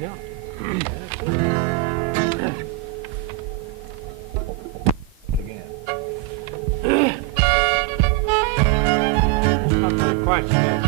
Yeah. Again. Not very quite yet.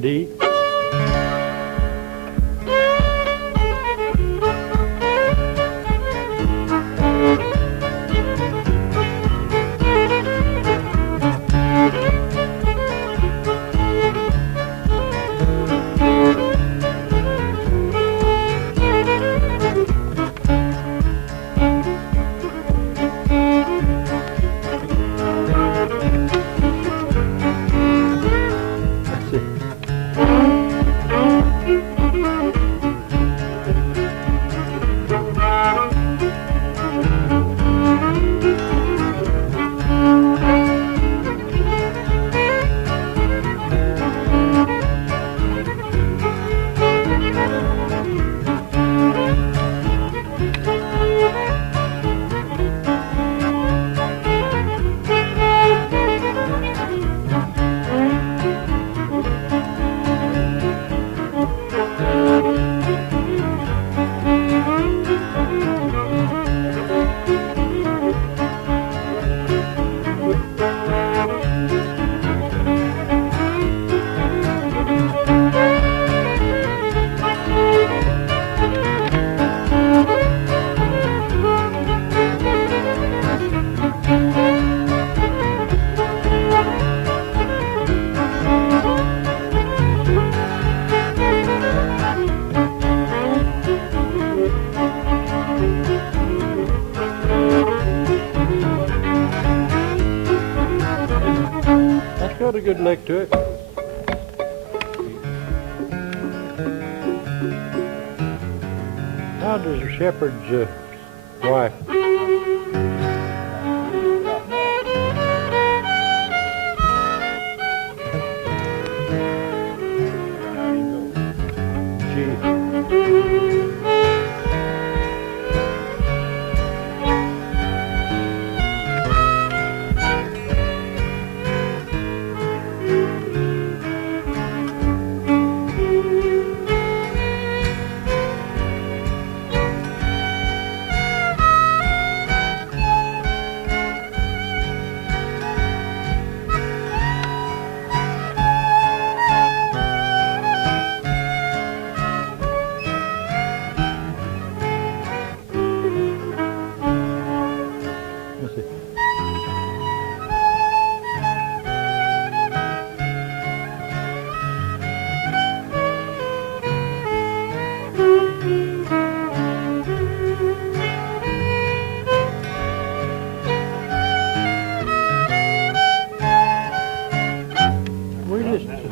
D. Got a good lick to it. How does a shepherd's wife?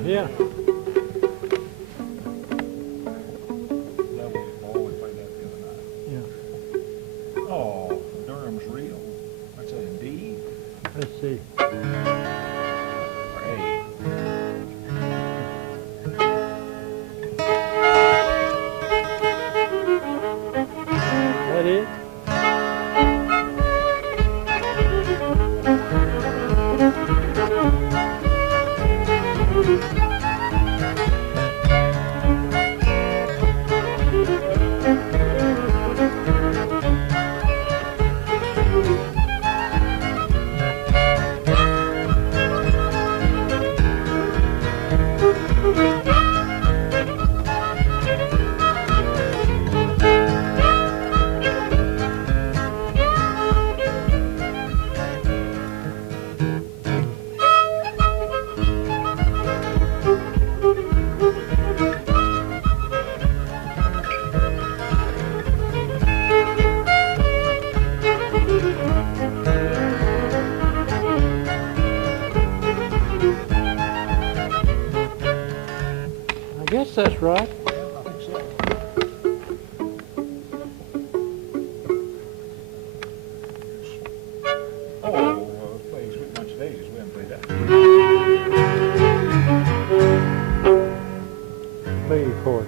Yeah. Yeah. Oh, Durham's real. That's a D. Let's see. Or A. I guess that's right. Yeah, I think so. Oh, play a sweet bunch of daisies. We haven't played that. Play your chord.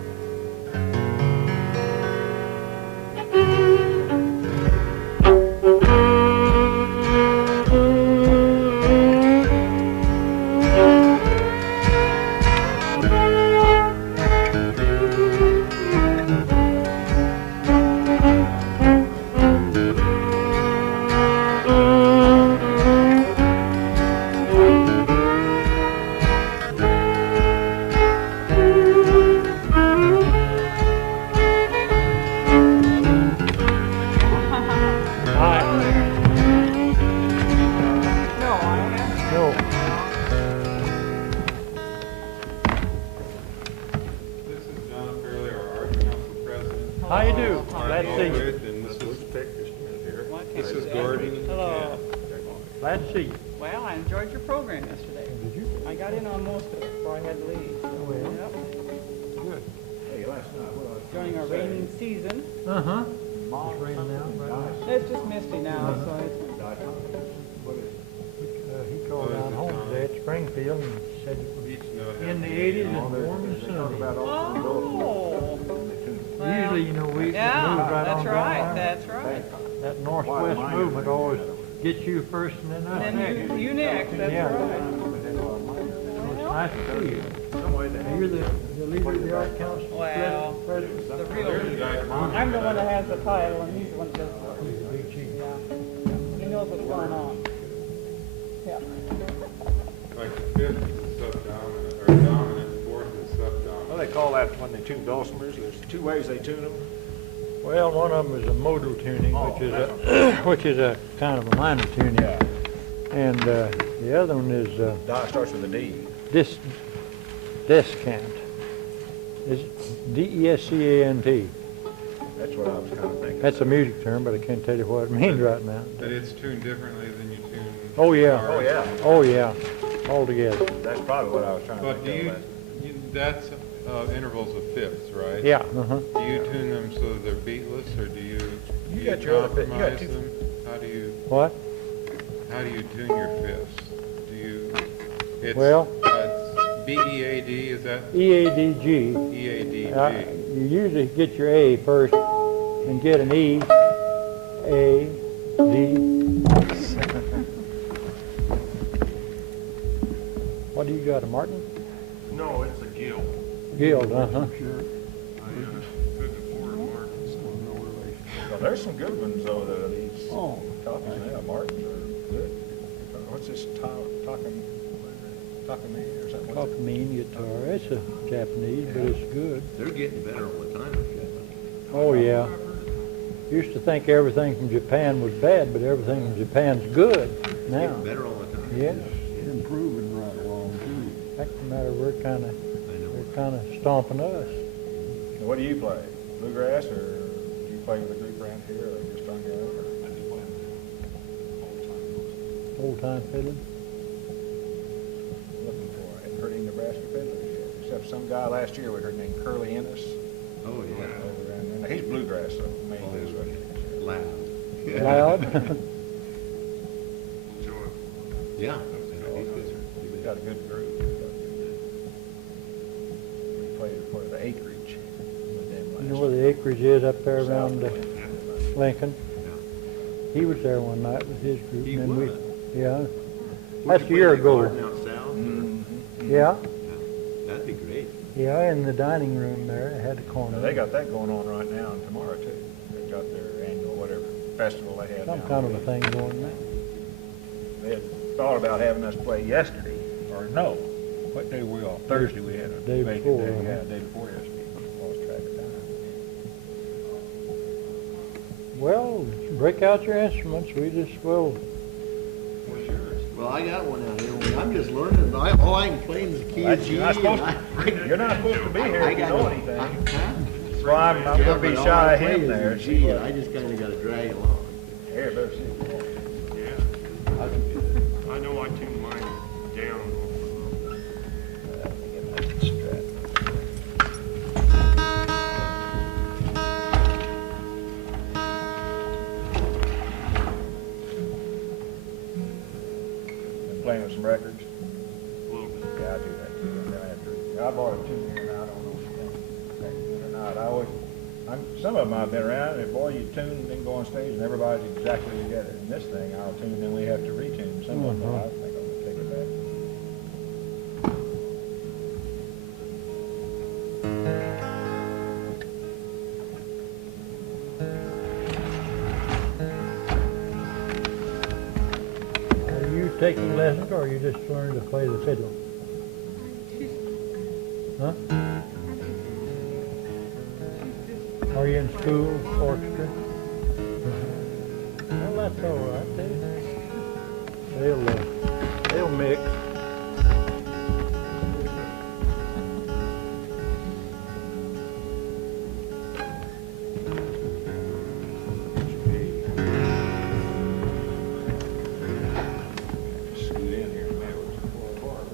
How you do? Glad to see you. And this is here. This is Gordon. Hello. Glad to see you. Well, I enjoyed your program yesterday. Did you? I got in on most of it before I had to leave. So, Well. yep. Good. Hey, last night, what I During our raining season. Uh-huh. It's raining now, right? It's just misty now, so it's... He called down home today at Springfield and said it was Each note in the has- 80s and warm and sunny. Oh! Well, Usually, you know, we move yeah, right that's on right, down there. that's right. That northwest movement always gets you first and then us And next. then you next, that's Yeah. right. It's nice to see you. You're the leader of the art council. Well, President. the real... I'm the one that has the title, and he's the one that does the work. He's the big chief. Yeah. He knows what's going on. Yeah. Like the fifth is subdominant, or dominant, fourth is subdominant. Well, they call that when they tune dulcimers. There's two ways they tune them. Well, one of them is a modal tuning, Oh, which is a kind of a minor tuning. Yeah. And the other one is Starts with a D. descant. Is D-E-S-C-A-N-T. That's what I was kind of thinking. That's a music term, but I can't tell you what it means right now. But it's tuned differently than you tune. Oh yeah. Oh, yeah. Oh yeah. All together. That's probably what I was trying to But do think you, of. that's intervals of fifths, right? Yeah. Uh-huh. Do you tune them so they're beatless, or do you got your other bit- you got compromise two- them? How do you tune your fifths? Do you, it's, Well- it's B-E-A-D, is that E-A-D-G. E-A-D-G? You usually get your A first and get an E. A, D. What do you got, a Martin? No, it's a gill. Guild, uh-huh. I couldn't afford a market, so no relation. Well, there's some good ones, though, that these Oh. copies, yeah, Martins are good. What's this, Takamine or something? What's it? Takamine guitar. It's a Japanese, but it's good. They're getting better all the time, I guess. Oh yeah. Used to think everything from Japan was bad, but everything from Japan's good now. Getting better all the time. Yes. Improving right along, too. Fact of the matter, they're kind of stomping us. And what do you play? Bluegrass, or do you play with a group around here, or just on your own? I just play Old time fiddling. Looking for, I hadn't heard any Nebraska fiddlers yet, except some guy last year we heard named Curly Ennis. Oh, yeah. Over around there. Now, he's bluegrass, so mainly is what he is. Loud. Loud. Yeah. He's got a good group. We played for the acreage with them last You know where the acreage is up there around Lincoln? Yeah. He was there one night with his group. He and then was? yeah. That's a year ago. Out south? Mm-hmm. Yeah. Yeah. That'd be great. Yeah, in the dining room there, it had a corner. Now, they got that going on right now and tomorrow too. They've got their annual whatever festival they had. Some now. kind of a thing going there. They had thought about having us play yesterday, or no, what day were we off? Thursday we had a Day vacant before, day. huh? Yeah, day before yesterday. Lost track of time. Well, break out your instruments. We just will. What's yours? Well, I got one out here. I'm just learning. All I can play is the key of G. You're not supposed to be here if you know anything. Huh? So I'm Yeah, going to be but all shy I of play him is there. the G, and I just kind of got to drag along. Here, better see if you want. Yeah. I can do that. I know I tuned mine down. Let me get my strap. Been playing with some records. A little bit. Yeah, I do that too. And then after, I bought a tune here, and I don't know if it's good or not. Some of them I've been around, and boy, you tune and then go on stage, and everybody's exactly together. And this thing, I'll tune, and then we have to retune. Some of them, I think I'm gonna take it back. Are you taking lessons, or are you just learning to play the fiddle? Huh? Are you in school, orchestra? Well, that's all right. They'll mix. Scoot in here, man. It's fall apart.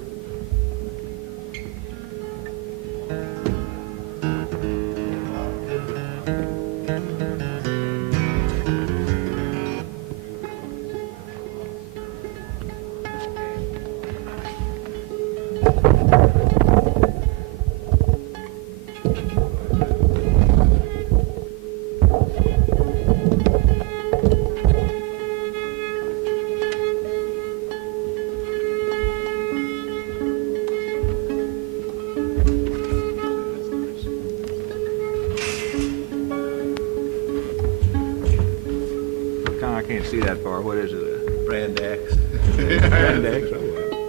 I can't see that far. What is it? Brand X. Brand X?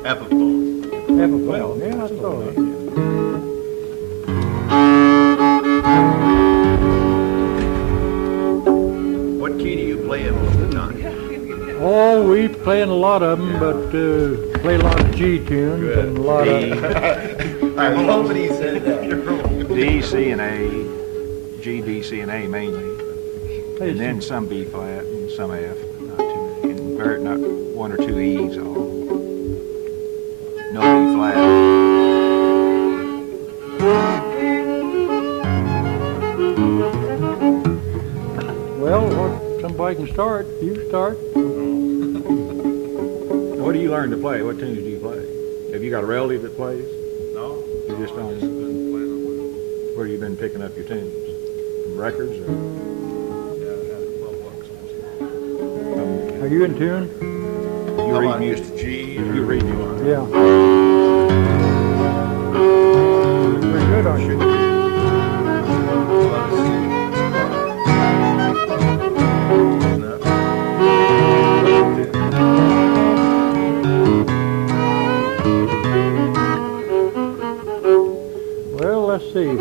Epiphone. Have a Well, yeah, that's all right. What key do you play in most of the time? Oh, we playing a lot of them, but play a lot of G tunes and a lot of. I was hoping he said that. D, C, and A. G, D, C, and A mainly. And then some B flat and some F. Not too many. And not one or two E's all. No B flat. Well, somebody can start. You start. What do you learn to play? What tunes do you play? Have you got a relative that plays? No, You just I've on just been playing on my own. where you been picking up your tunes? From records or Yeah, I had 12 bucks almost. Are you in tune? you How read about music? just G? You read music? Yeah. Pretty good, aren't you? Well, let's see.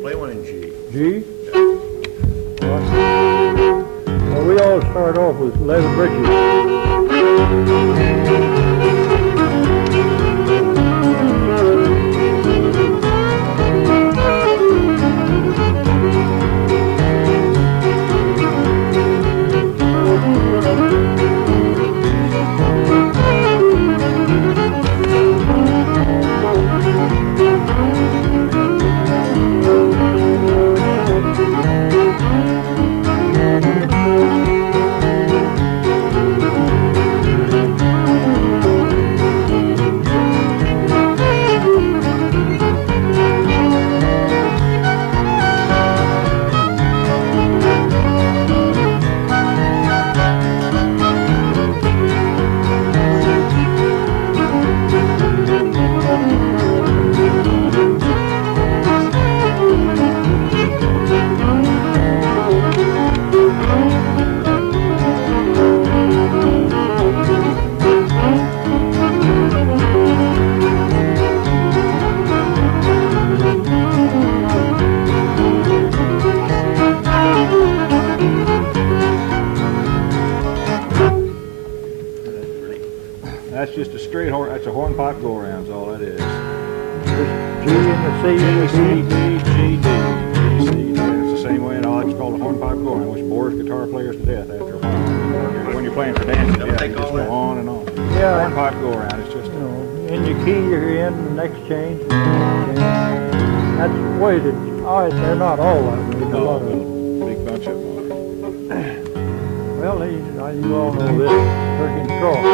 Play one in G. G. Well, we all start off with Leather Bridges. hornpipe go-arounds, all that is. Just G and the C and the C, D. D, G, D, G, C. It's the same way, and all that's called a hornpipe go-around, which bores guitar players to death after a while. When you're playing for dances, yeah, you just go on and on. Yeah. Hornpipe go-around, it's just You know, in your key you're in, the next change, and the next change. That's the way that, they're not all that way. A lot of them. big bunch of them. Well, you all know this, freaking cross.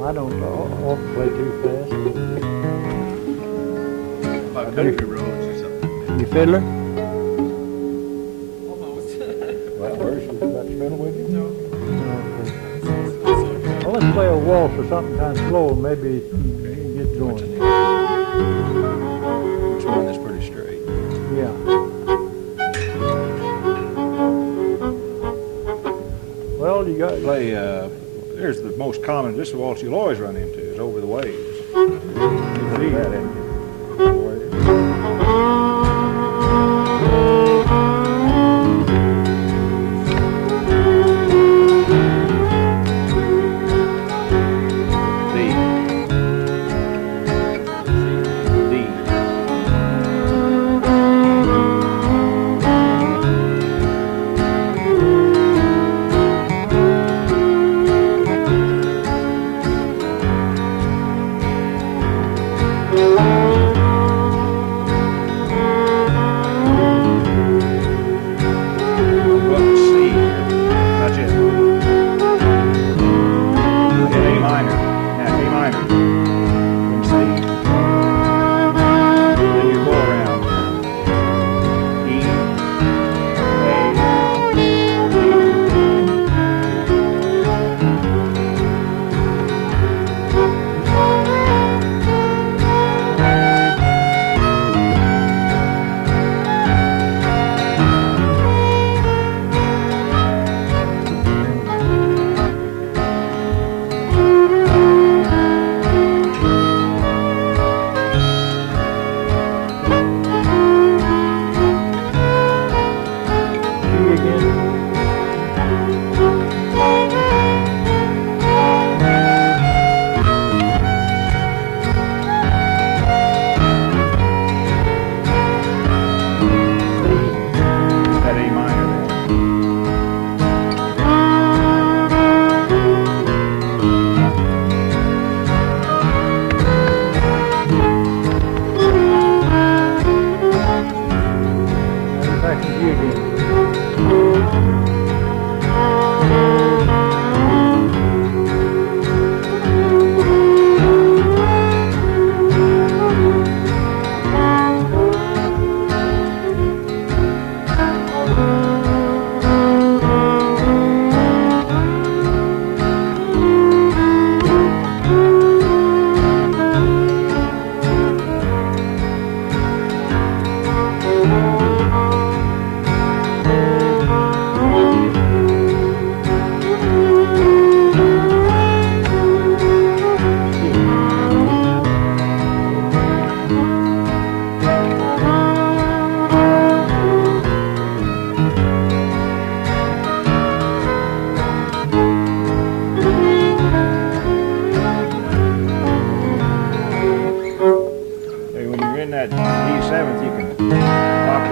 I don't often play too fast. About country roads or something. You fiddler? Almost. Well, where's you got your fiddle with you? No. Okay. Well, let's play a waltz or something kind of slow, and maybe you can get going. Which one that's pretty straight? Yeah. Well, you got Play, there's the most common, this is the waltz you'll always run into, is Over the Waves. You've heard that, haven't you? Over the Waves.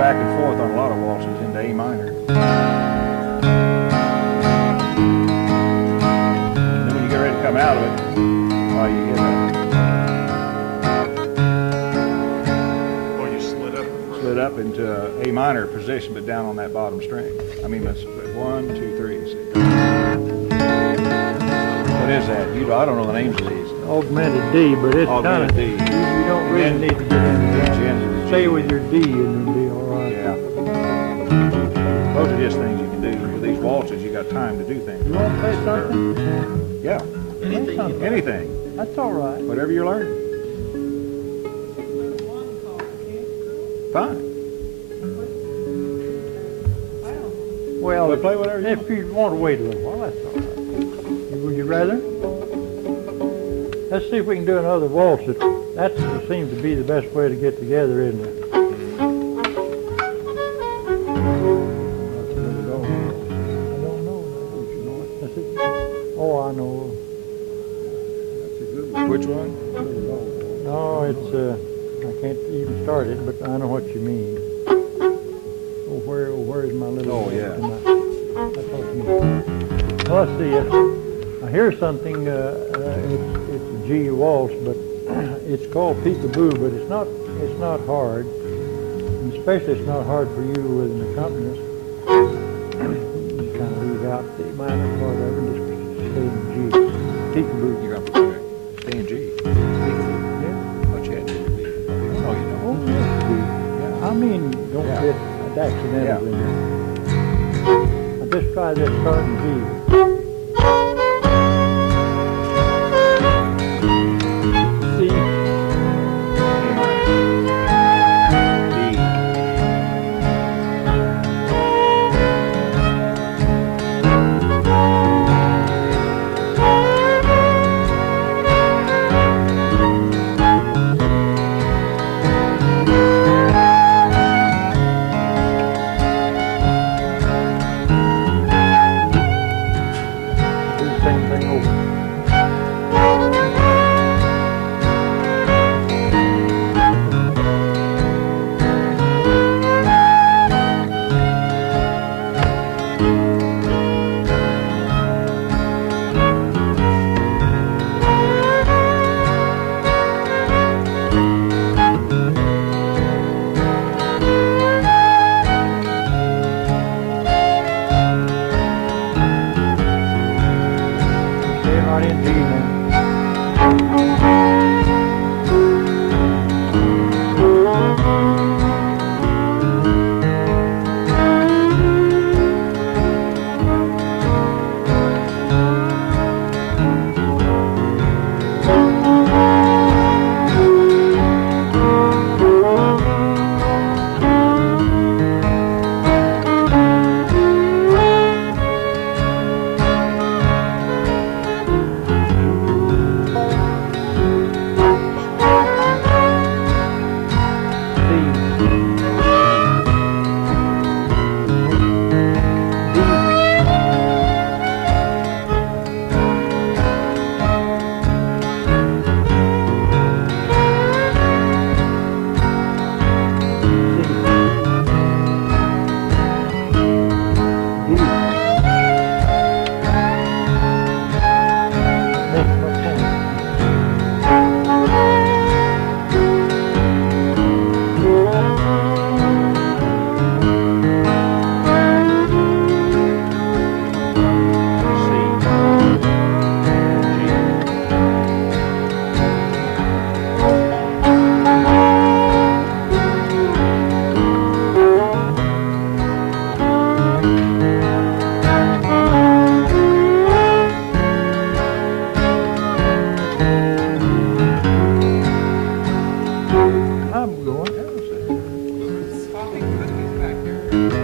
back and forth on a lot of waltzes into A minor. And then when you get ready to come out of it, well, you hit Oh, you slid up into A minor position, but down on that bottom string. I mean, that's 1, 2, 3. What is that? I don't know the names of these. Augmented D, but it's kind of, Augmented D. you don't really need to get into that. Stay with your D and it'll be all right. Yeah. Those are just things you can do. With these waltzes, you got time to do things. You want to say something? Yeah. Say something. Anything. That's all right. Whatever you're learning. Fine. Well, We'll play whatever you if you want to wait a little while, that's all right. Would you rather? Let's see if we can do another waltz. That seems to be the best way to get together, isn't it? I don't know. That's it. Oh, I know. That's a good one. Which one? No, it's, I can't even start it, but I know what you mean. Oh, where is my little... Oh, yeah. That's what you mean. Well, let's see. I hear something, it's a G waltz, but it's called peekaboo, but it's not hard. And especially it's not hard for you with an accompanist. You kind of leave out the minor part of it and just stay in G. Peekaboo. You're going to stay in G. Yeah. Oh, you had to be. Oh, you know. Oh, yes, G. Yeah. I mean, don't Yeah. get accidentally. Yeah. I just try this starting G.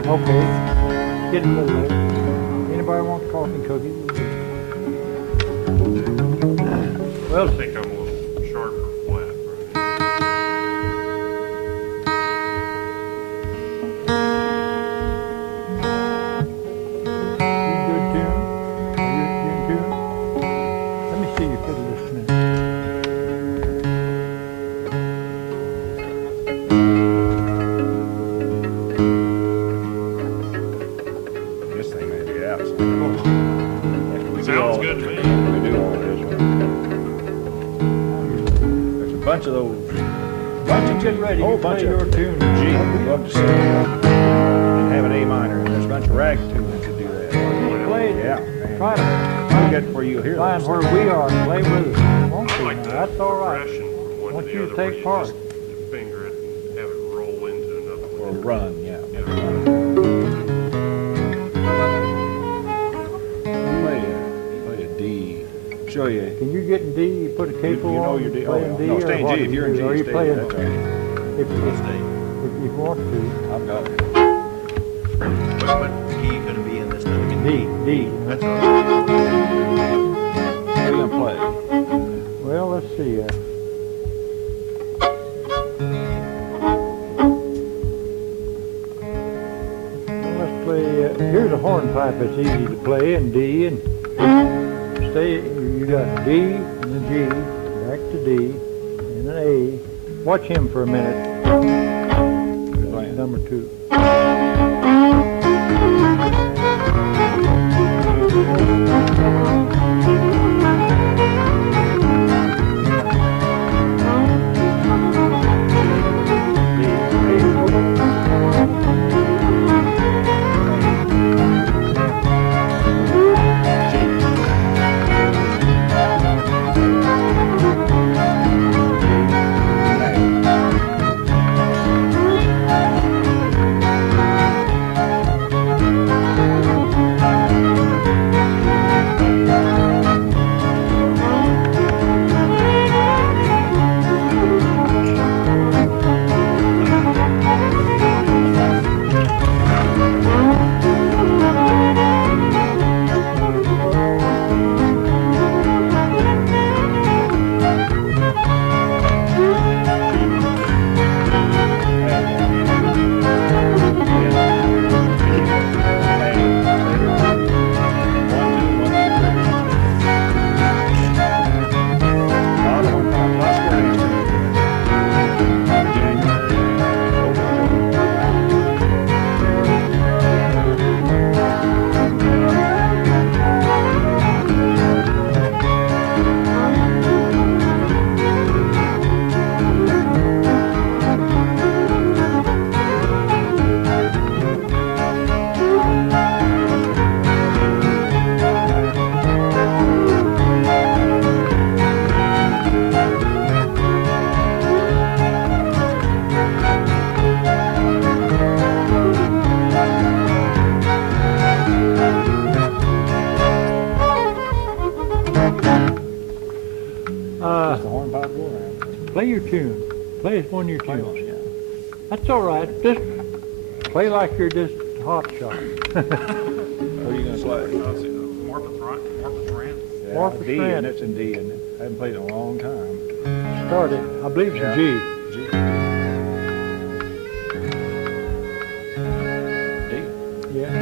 Okay. Get them over there. Anybody want coffee and cookies? Well, I think I'm a little sharp or flat, you good tune? Are you in tune? Let me see your fiddle just a minute. get ready, whole you play bunch your of tune. G, go up to C, and have an A minor. And there's a bunch of rag tunes that do that. Play it. Yeah. Try to You'll get where you'll hear find those where things. we are and play with us. Won't I you? like Now, the that's all right. progression from one Want to you the to other. take where you part. just finger it and have it roll into another Or one. run, yeah. Play a D. Show you. Can you get in D? You put a capo You know on, your D. play Oh, in D, no, or stay in what G. do If you you're in do? G, Are you stay. playing? That's all right. If you want to. I've got it. What key you gonna be in this time again? D, D. That's all right. What are you gonna play? Well, let's see. Well, let's play. Here's a hornpipe that's easy to play in D, and stay. You got D and a G, back to D, and an A. Watch him for a minute. Number 2. Play your tune. Play one of your tunes. Yeah. That's all right. Just play like you're just hot shot. What are you gonna play? Morpeth-Rand. Yeah, Morpeth D, Rand. and it's in D, and I haven't played in a long time. Start it. I believe it's Yeah. a G. G. D. Yeah.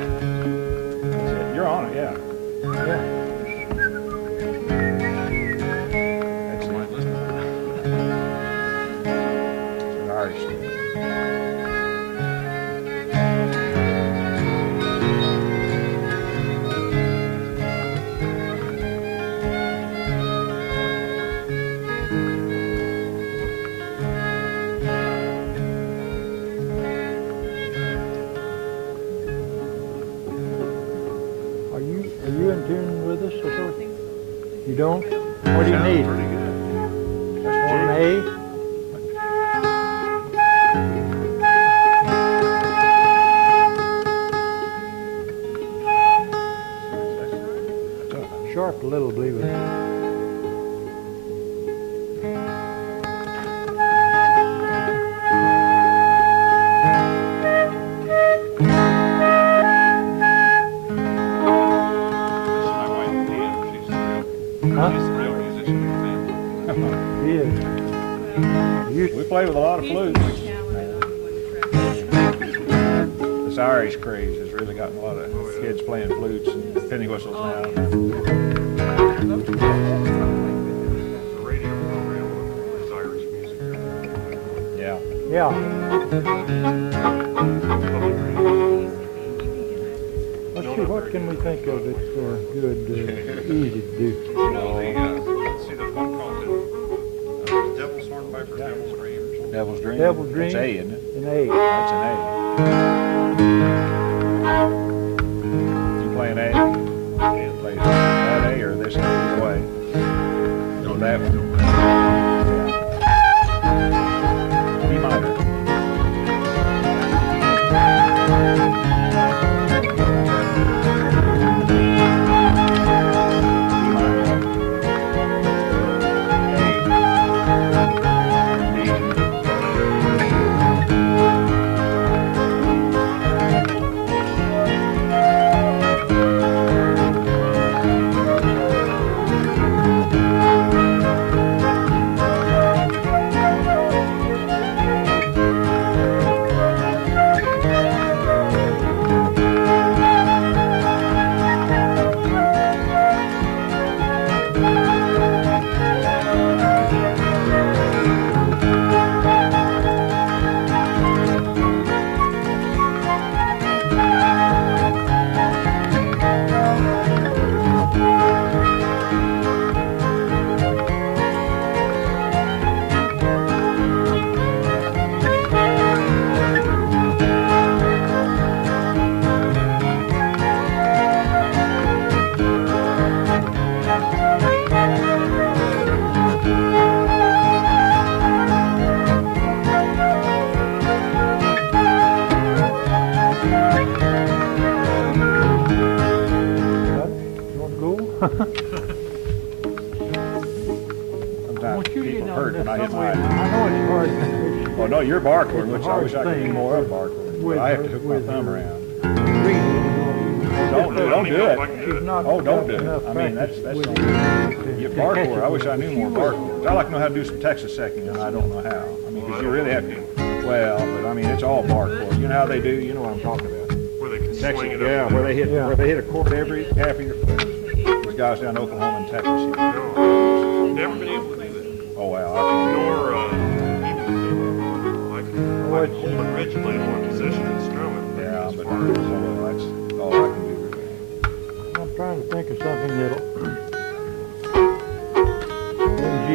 That's it. You're on it, yeah. Yeah. Excellent. It's an Irish thing. Are you in tune with us or something? You don't? What do you need? Pretty good. One A? Sharp a little, believe it. This is my wife, Leah. Huh? She's the real musician in the family. He is. You, We play with a lot of flutes. This Irish craze has really gotten a lot of kids playing flutes and penny whistles now. Yeah. Let's see, what can we think of that's good, easy to do? Let's see, there's one called Devil's Hornpipe or Devil's Dream or something. Devil's Dream? Devil's Dream. That's A, isn't it? An A. That's an A. You play an A? Can't play that A or this either way. No, that one. B minor. Sometimes people hurt when I hit my... I know it's hard. Oh, no, you're barcode, which I hard wish I could do thing more of barcode. But I have to hook my thumb around. Don't do it. Oh, don't do it. I mean, that's your barcode. I wish I knew more barcodes. I like to know how to do some Texas secking, and I don't know how. I mean, because you really have to. Well, but I mean, it's all barcode. You know how they do. You know what I'm talking about. Where they can Texas, swing it yeah, up. where they hit a chord every half of your foot. Those guys down in Oklahoma and Texas. You know. No, never been able to do that. Oh well. Nor I can hold it rigidly in one position and strum it. Yeah, as but far as that's all I can do. I'm trying to think of something that'll... in G.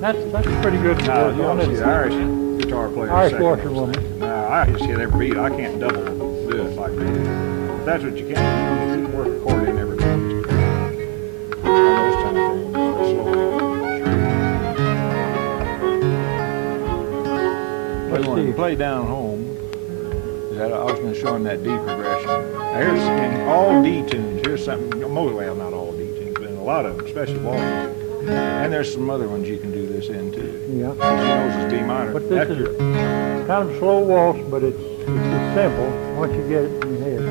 That's pretty good to No, work you on, don't see isn't the it? Irish guitar players. Irish second those washerwoman. things. No, I just hit every beat. I can't double do it like that. If that's what you can do, you can work a chord in every beat. Those kind of things, they're slow. Let's When you see. play down home, is that I was going to show him that D progression. Now here's in all D tunes. Here's something. Well, not all D tunes, but in a lot of them, especially waltzes. And there's some other ones you can do this in too. Yeah. She knows it's B minor. But this is kind of a slow waltz, but it's simple once you get it in your head.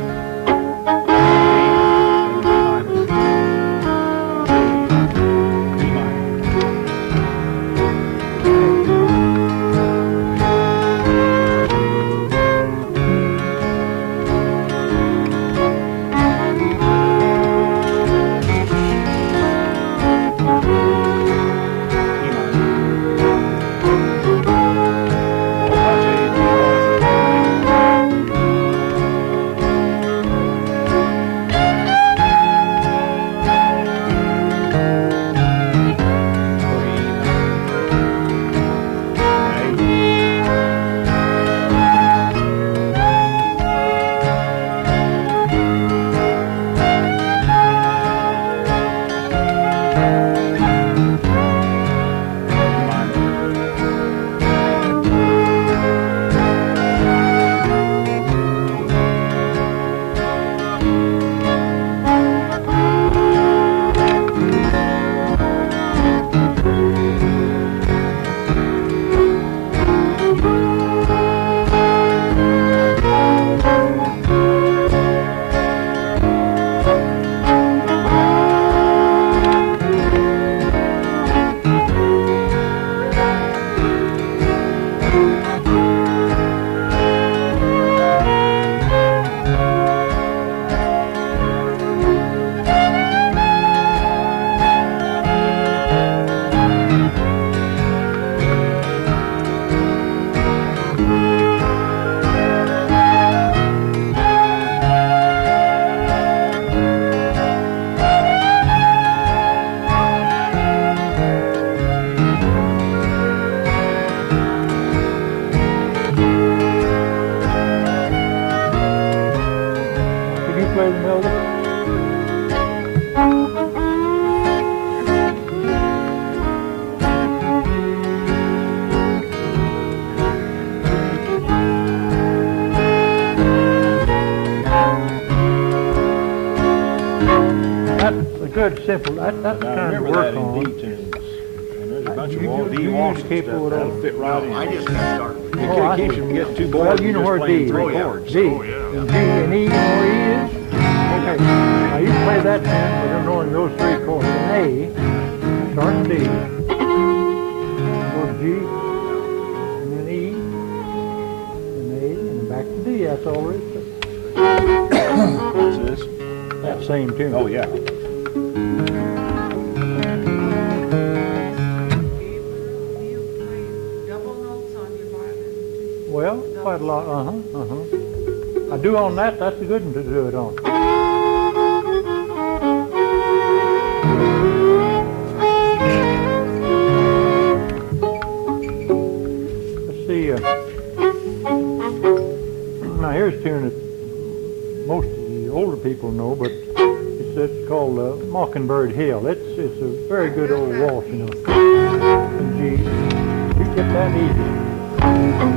Play the melody. That's a good simple. That's the kind of remember work that on. in D tunes. And there's a bunch of You- wall you D use waltzes capo stuff at all? that'll fit right in. I just got started. It Oh, I keeps see. you from getting too bored. Well, you know just where playing D three is. chords. D. Oh, yeah. And G and E, you know where E is? Okay. Now you play that tune with knowing those three chords. An A, start D, go to G, and then E, and A, and back to D. That's all there is to it. What's this? That same tune. Oh, yeah. Double notes on your violin. Well, quite a lot. I do on that. That's a good one to do it on. Let's see. Now here's a tune that most of the older people know, but it's called Mockingbird Hill. It's a very good old waltz, you know. In G, you get that easy.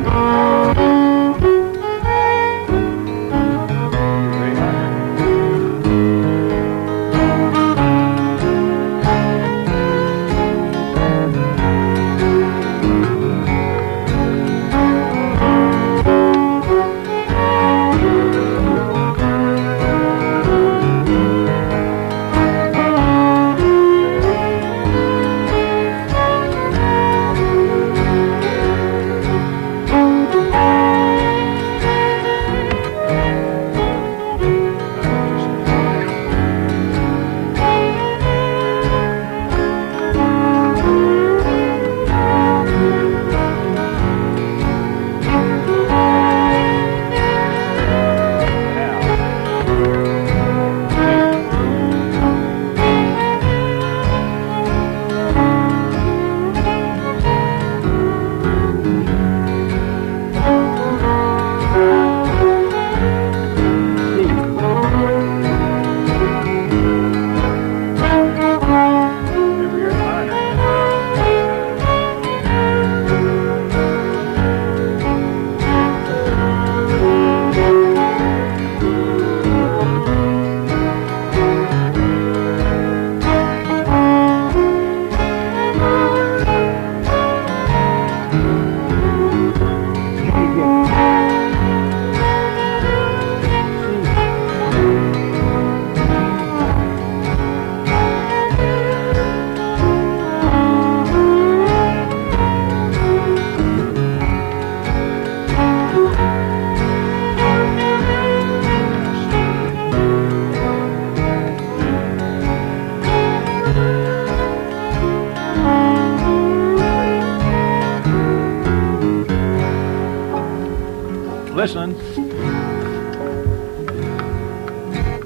listening.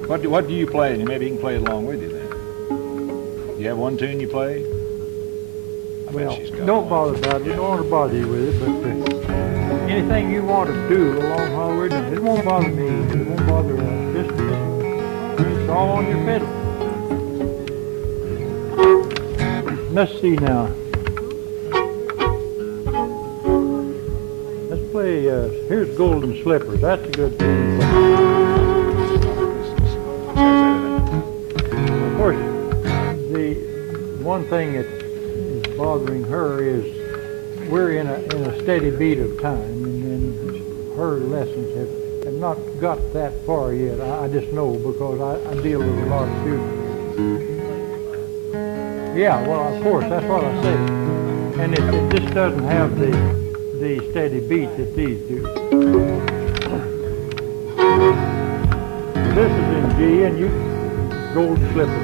What do you play? And maybe he can play it along with you then. Do you have one tune you play? I bet Well, she's got don't one. bother about it. You don't want to bother you with it, but anything you want to do along while we're doing it, it won't bother me. It won't bother us. Just it's all on your fiddle. Let's see now. Let's play, here's Golden Slippers. That's a good tune. Of course, the one thing that is bothering her is we're in a steady beat of time, and her lessons have not got that far yet. I just know because I deal with a lot of students. Yeah, well, of course, that's what I say. And it just doesn't have the steady beat that these do. This is in G, and you Golden Slippers.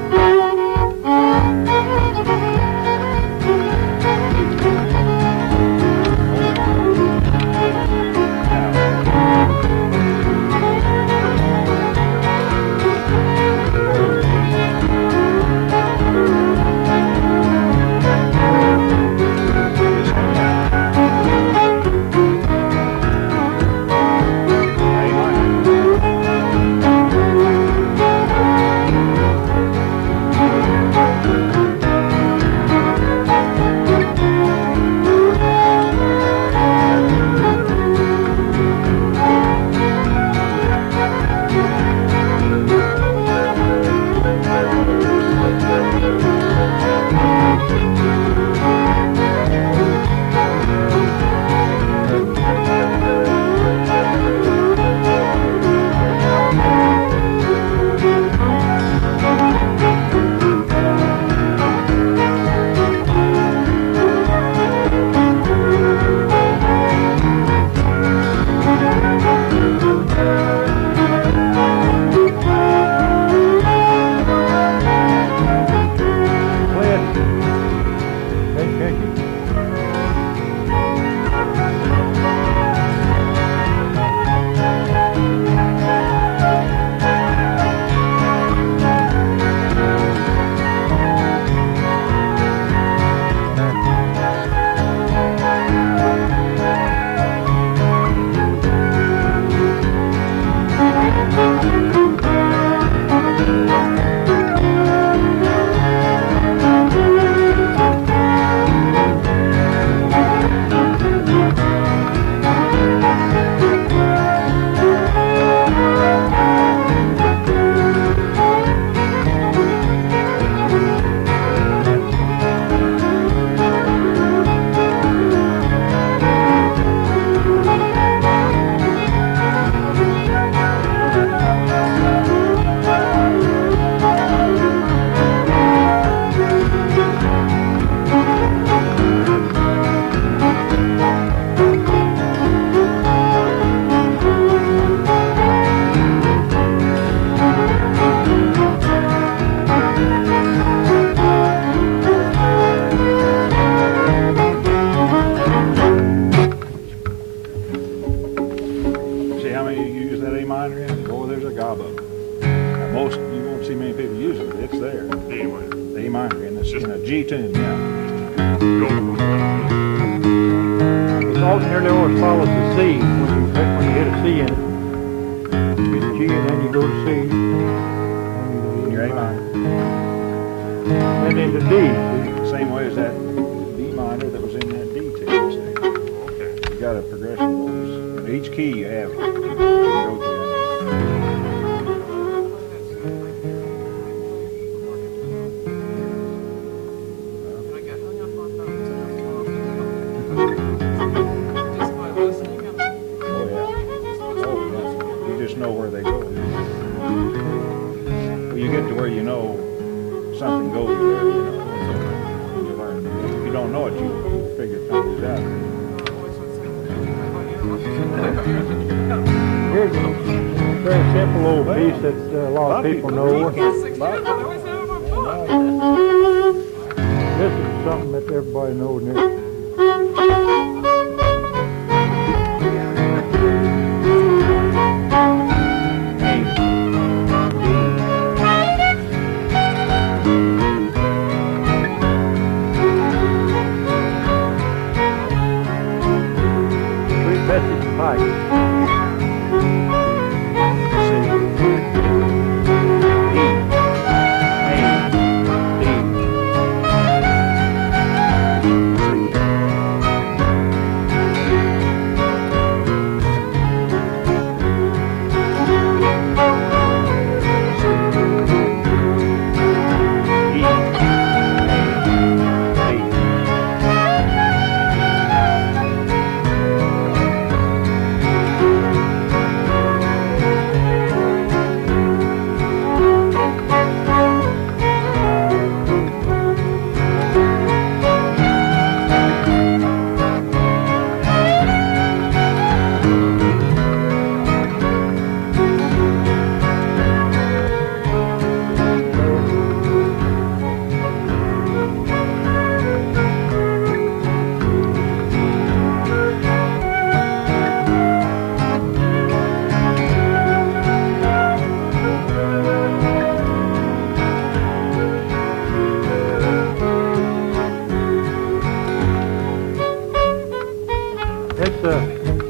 Nearly always follows the C. When you hit a C in it, you hit G and then you go to C. And you're A minor. And into D. Same way as that B minor that was in that D tune. Okay. You got a progression of those. Each key you have. You can go through. Know where they go. Well, you get to where you know something goes there, you know, and you learn. If you don't know it, you figure things out. Here's a very simple old piece that a lot of people know. This is something that everybody knows now. it's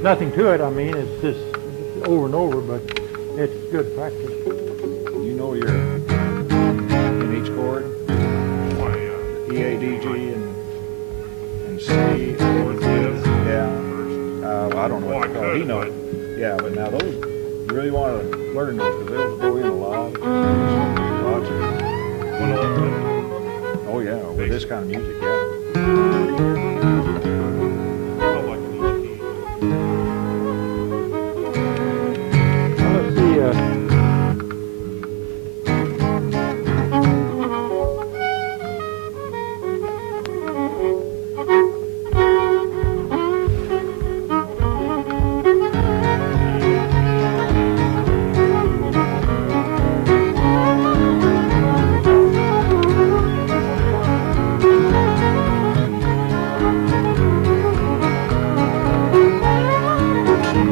nothing to it. I mean, it's just over and over, but it's good practice. You know you're in each chord? E, A, D, G, and C. Yeah. I don't know what to call it. He knows. Yeah, but now those, you really want to learn those because they'll go in a lot. Lots of Oh yeah, with this kind of music, yeah. Let's see.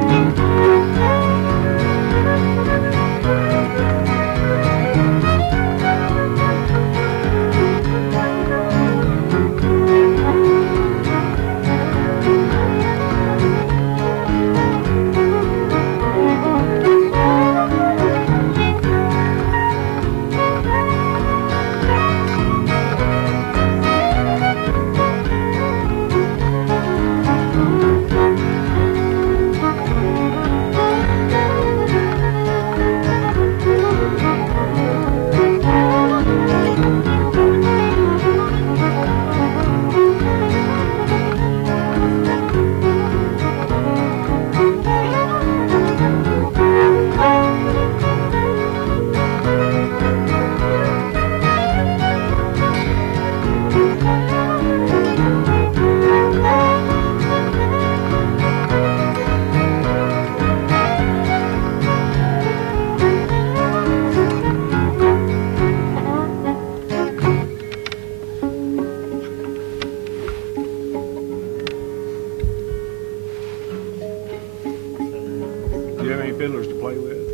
Fiddlers to play with?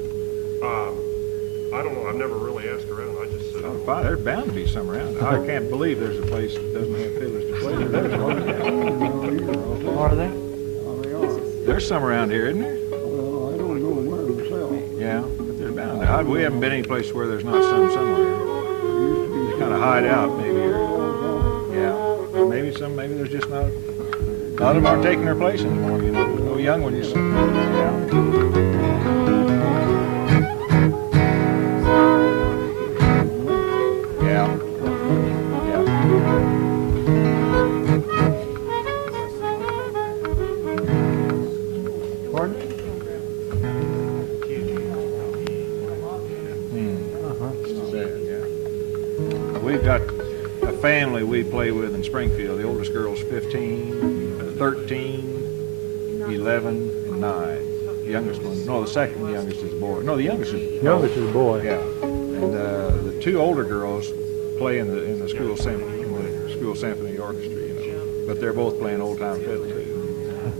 I don't know. I've never really asked around. I just Oh, fine. There's bound to be some around. I can't believe there's a place that doesn't have fiddlers to play with. Are they? There's some around here, isn't there? Well, I don't know where myself. Yeah, but there's bound to. We haven't been any place where there's not some somewhere. Just kind of hide out, maybe. Or, yeah, maybe some. Maybe there's just not. A lot of them aren't taking their place anymore. You know, no young ones. Yeah. We've got a family we play with in Springfield. The oldest girl's 15, 13, 11, and 9. The youngest one, no, the second youngest is a boy. No, the youngest is a boy. Yeah, and the two older girls play in the school symphony orchestra, you know. But they're both playing old time fiddle too.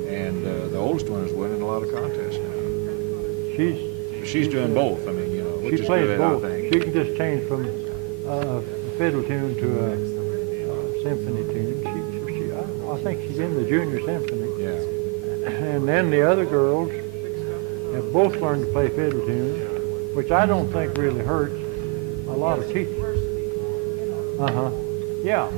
And the oldest one is winning a lot of contests now. She's doing both. I mean, you know, which she is plays good, both. I think. She can just change from a fiddle tune to a symphony tune. I think she's in the junior symphony. Yeah. And then the other girls have both learned to play fiddle tunes, which I don't think really hurts a lot of teachers. Yeah.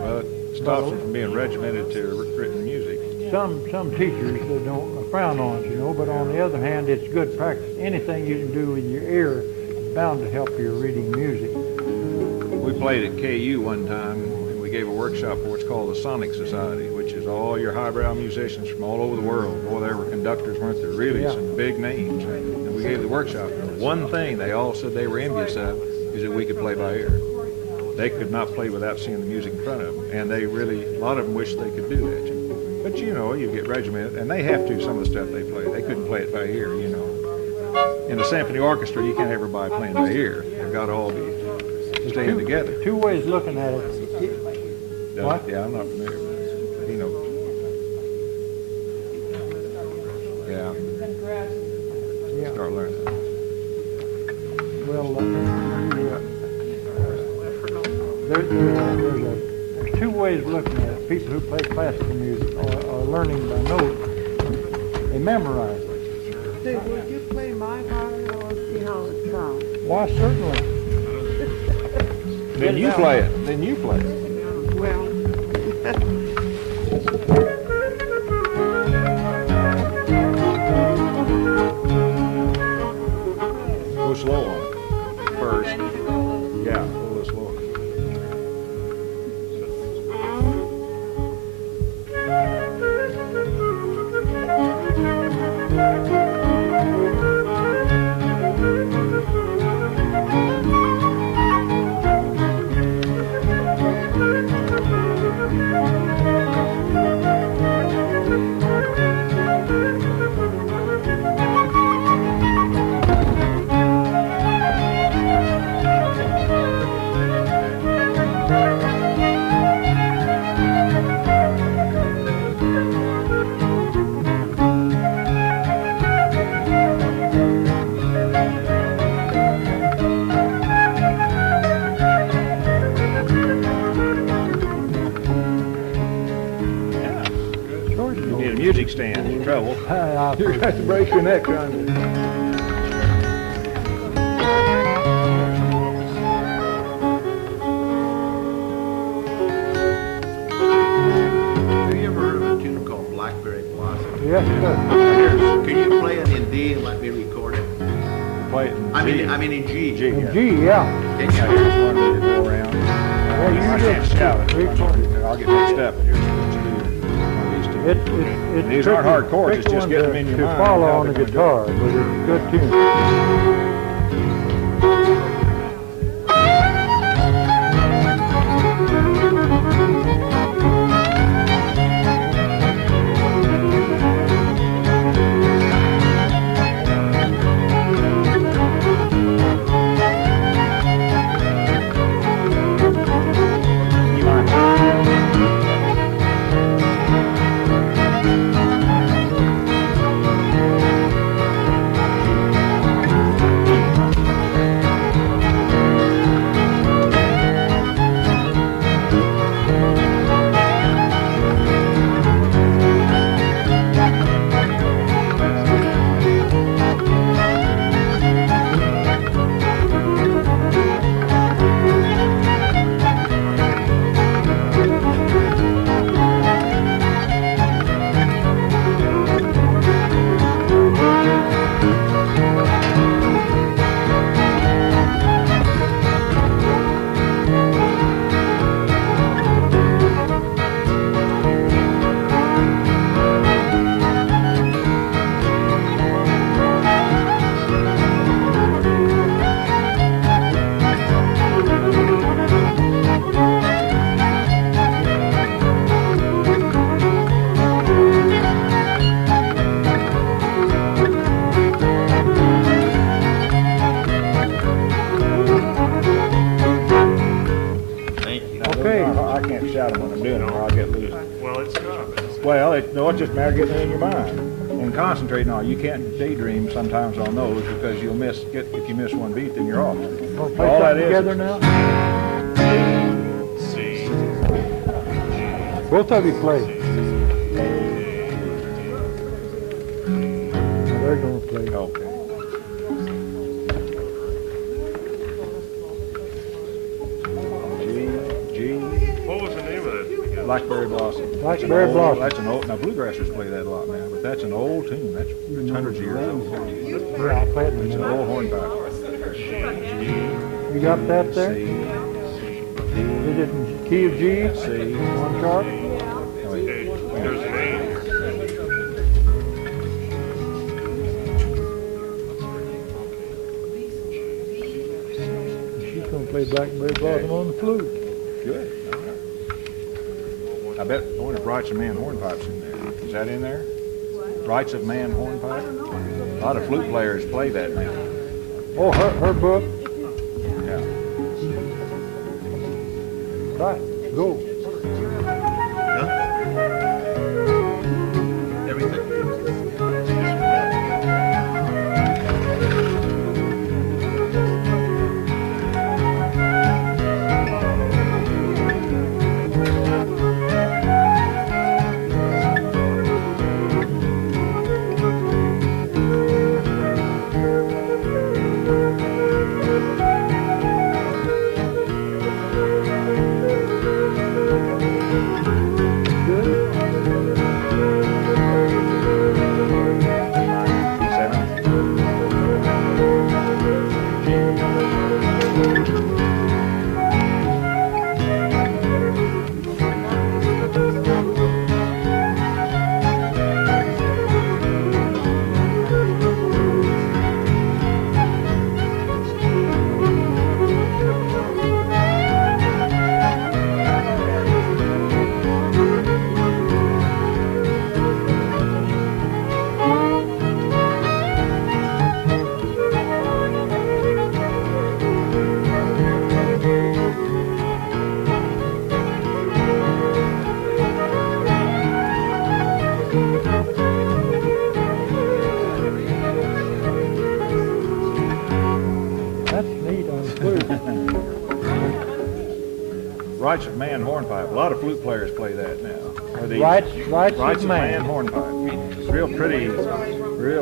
Well, it stops them from being regimented to written music. Some teachers don't frown on it, you know, but on the other hand, it's good practice. Anything you can do with your ear is bound to help your reading music. We played at KU one time, and we gave a workshop for what's called the Sonic Society, which is all your highbrow musicians from all over the world. Boy, there were conductors, weren't there? Really, some big names. And we gave the workshop, and one thing they all said they were envious of is that we could play by ear. They could not play without seeing the music in front of them, and they really, a lot of them wished they could do that. But you know, you get regimented, and they have to, some of the stuff they play. They couldn't play it by ear, you know. In a symphony orchestra, you can't have everybody playing by ear. They've got to all be staying together. Two ways looking at it. What? Yeah, I'm not familiar with it. You know. Yeah. Start learning. Well, there's two ways of looking at it. People who play classical music are learning by note, and They memorize it. Say, would you play my part or see how it sounds? Why, certainly. Then you play it. Then you play it. Well, Go slow on it first. Yeah, a little slow. You need a music stand. You're in trouble. You're going to have to break your neck trying to. Have you ever heard of a tune called Blackberry Blossom? Yes, sir. Can you play it in D and let me record it? Play it in I G. mean in G. G, yeah. Gee, yeah. Can Yeah, you? here's one way to go around. Well, you I just can't shout it. record it. I'll get mixed up, but here's what you do. On these two. It's These aren't hard chords, it's tricky just one getting them in your to mind, follow how on the they're gonna do guitar, but it's a good tune. You mind? Okay. I can't shout them when I'm doing it, or I'll get loose. Well, it's tough. Well, it's just a matter of getting it in your mind and concentrating on it. You can't daydream sometimes on those because you'll if you miss one beat, then you're off. We'll play All that something is- together now. C. Both of you play. Now they're gonna play. Okay. G, What was the name of it? again? Blackberry Blossom. Blackberry Old- Blossom. That's an old, now bluegrassers play that a lot now, but that's an old tune. That's hundreds of years old. Yeah, I'll play it in a It's an minute. old hornpipe. You got that there? C, Is it in key of G? C. One sharp? Okay, there's an A. She's gonna play Blackberry Blossom on the flute. Good. All right. I bet, I wonder if Rights of Man hornpipes in there. Is that in there? Rights of Man hornpipe? A lot of flute players play that now. Oh, her book. Yeah. Right, go. Huh? Everything. Rights of Man hornpipe. A lot of flute players play that now. Or the Rights Rights of of Man Man. hornpipe. It's real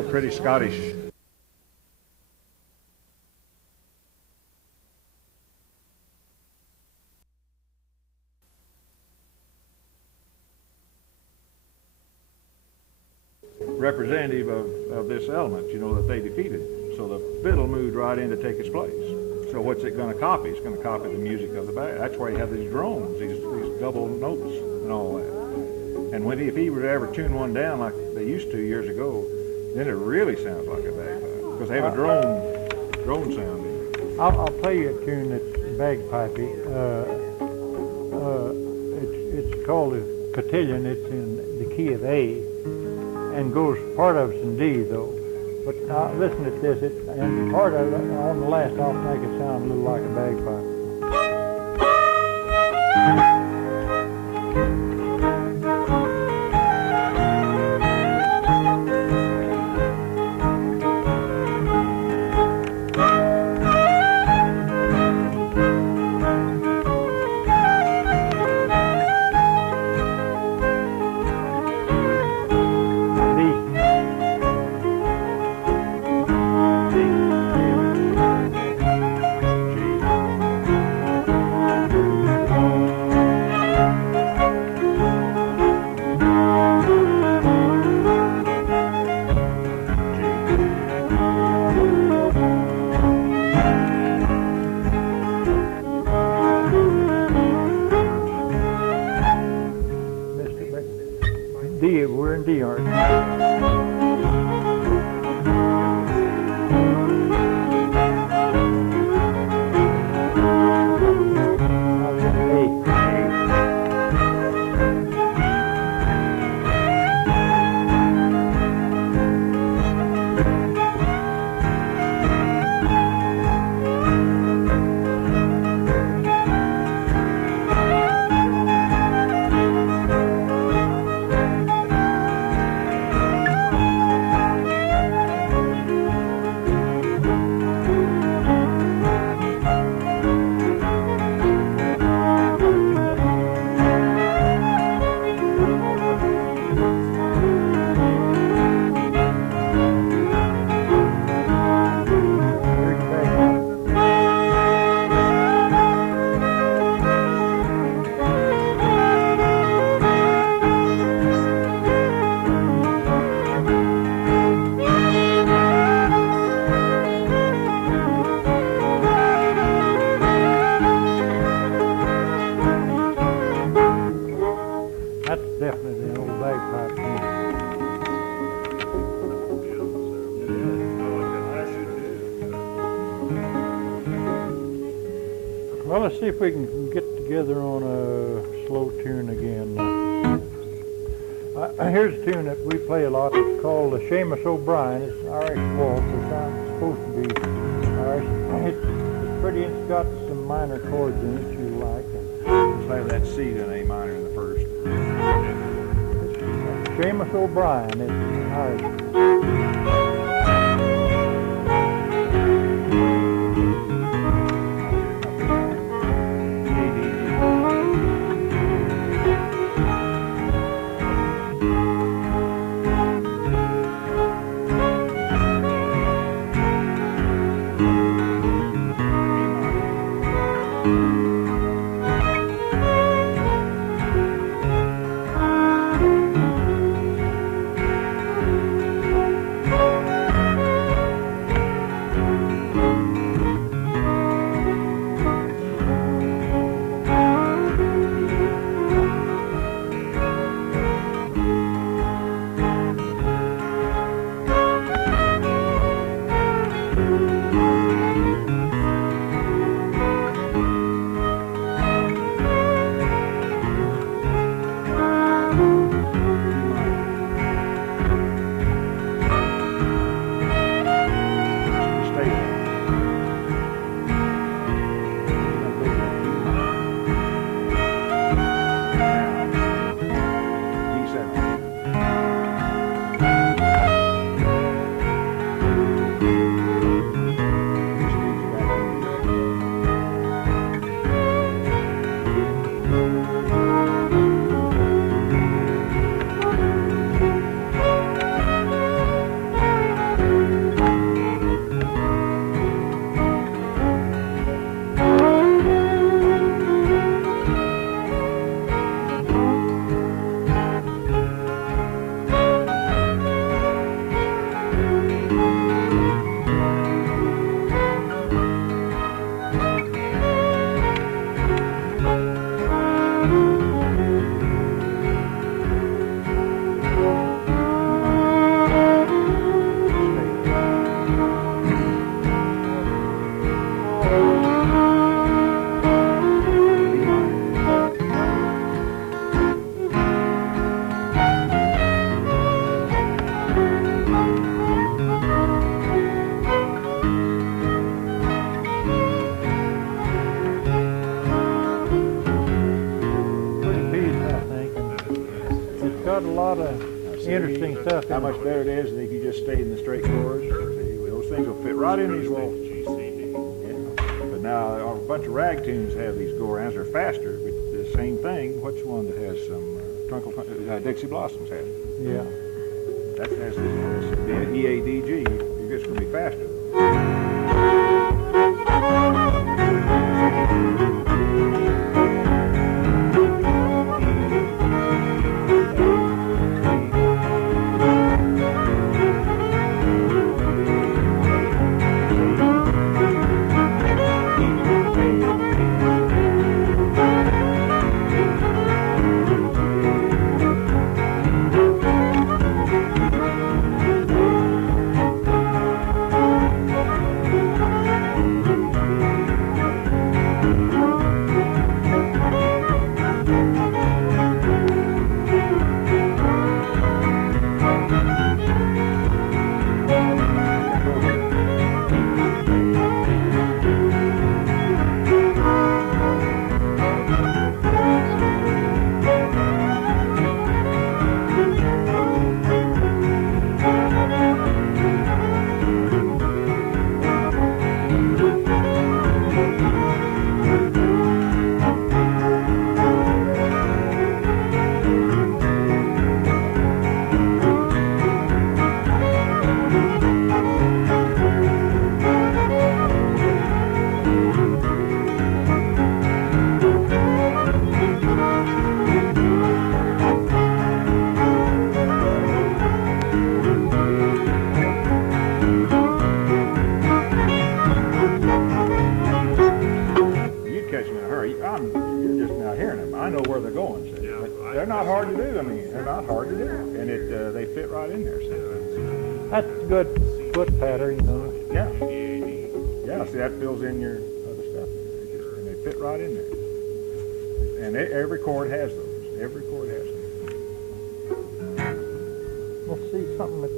pretty Scottish. Representative of this element, you know, that they defeated. So the fiddle moved right in to take its place. So what's it going to copy? It's going to copy the music of the bag. That's why you have these drones, these double notes and all that. And if he were to ever tune one down like they used to years ago, then it really sounds like a bagpipe because they have a drone sound in it. I'll play you a tune that's bagpipey. It's called a cotillion. It's in the key of A, and goes, part of it's in D though. But listen to this, and part of it on the last I'll make it sound a little like a bagpipe. We're in D, aren't we? That's definitely an old bagpipe tune. Well, let's see if we can get together on a slow tune again. Here's a tune that we play a lot. It's called Seamus O'Brien. It's an Irish waltz. It's supposed to be Irish. It's pretty. It's got some minor chords in it you like. Let's have that C and A minor in the first. Seamus O'Brien. It's Irish. got a lot of Now, see interesting stuff how in much it. better it is than if you just stayed in the straight chords. See, those things will fit right in these walls. G, C, D. Yeah. But now a bunch of rag tunes have these go-arounds. They're faster, but the same thing. What's one that has some Dixie Blossoms have? Yeah. That has this be an EADG. You're just going to be faster. You're just now hearing them. I know where they're going, see. Yeah, But they're not hard to do. I mean, they're not hard to do, and they fit right in there. See. That's a good foot pattern, you know. Yeah. Yeah. See, that fills in your other stuff, and they fit right in there. And every chord has those. Every chord has them. Let's see something that.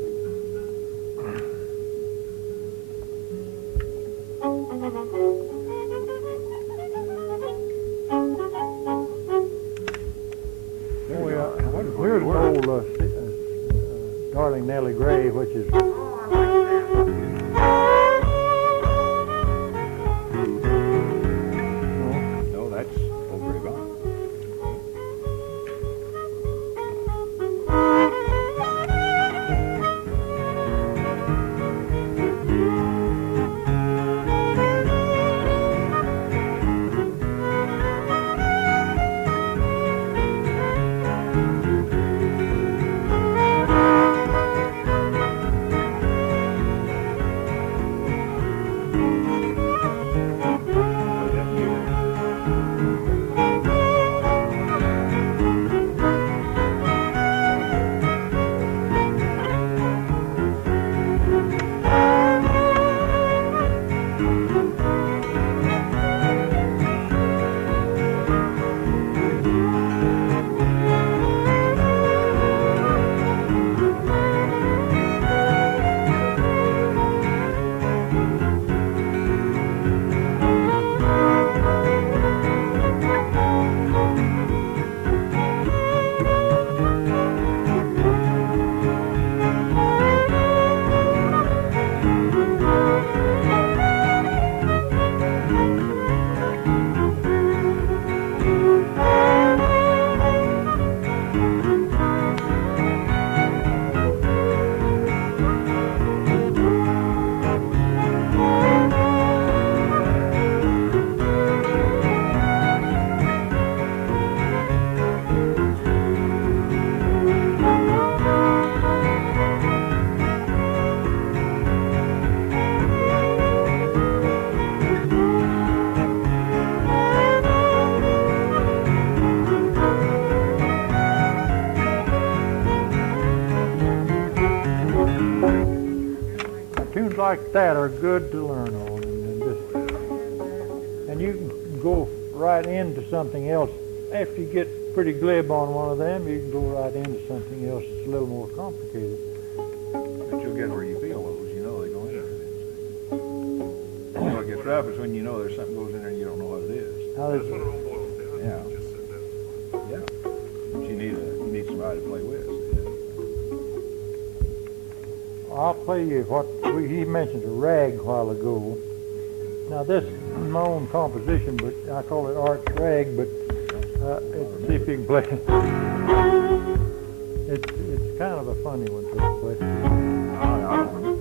Here's an old Darling Nellie Gray, which is Oh, I like that. No, that's Old Grapevine. tunes like that are good to learn on, and you can go right into something else after you get pretty glib on one of them. You can go right into something else that's a little more complicated. But you'll get where you feel those, you know they go in there. What gets rough is when you know there's something goes in there and you don't know what it is. How That's does what it all boils down to. Yeah. Just sit down. Yeah. But you need somebody to play with. I'll play you what he mentioned a rag a while ago. Now this is my own composition, but I call it Art's Rag. But see if you can play it. It's kind of a funny one to play. I don't know.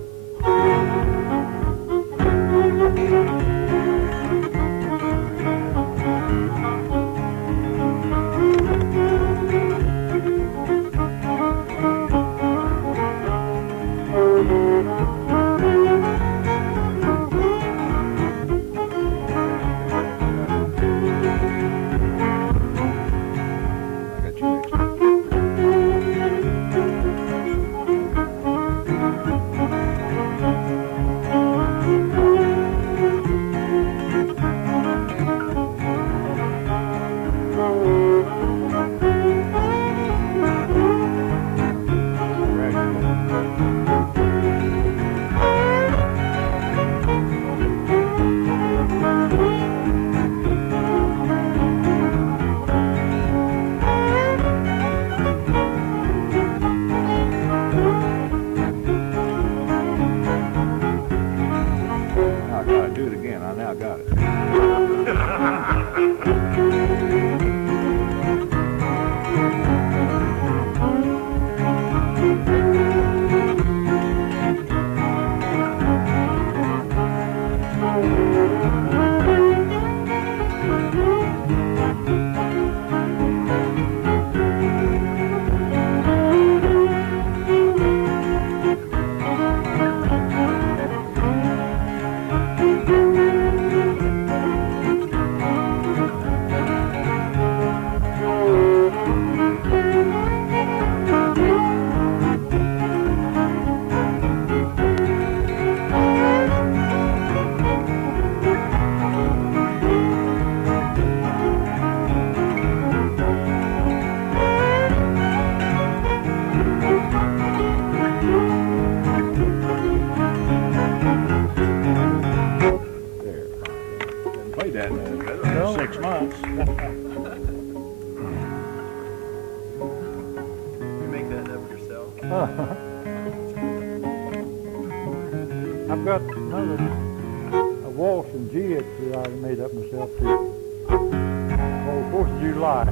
That in 6 months. You make that up yourself? I've got another a waltz and G that I made up myself too. Oh, 4th of July.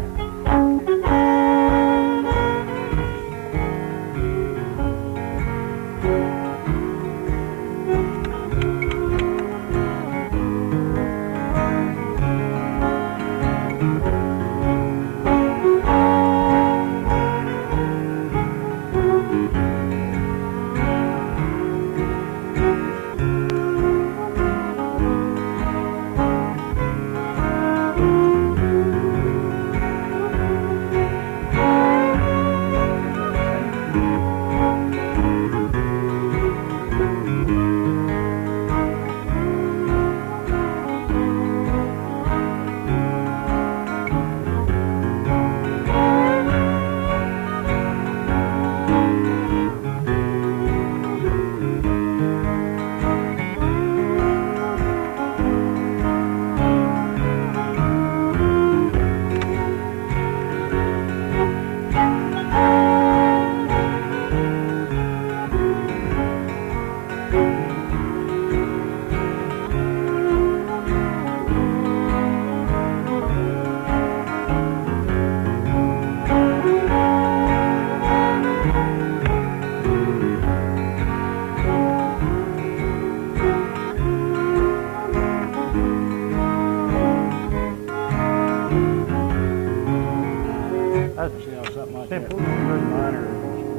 Simple, minor,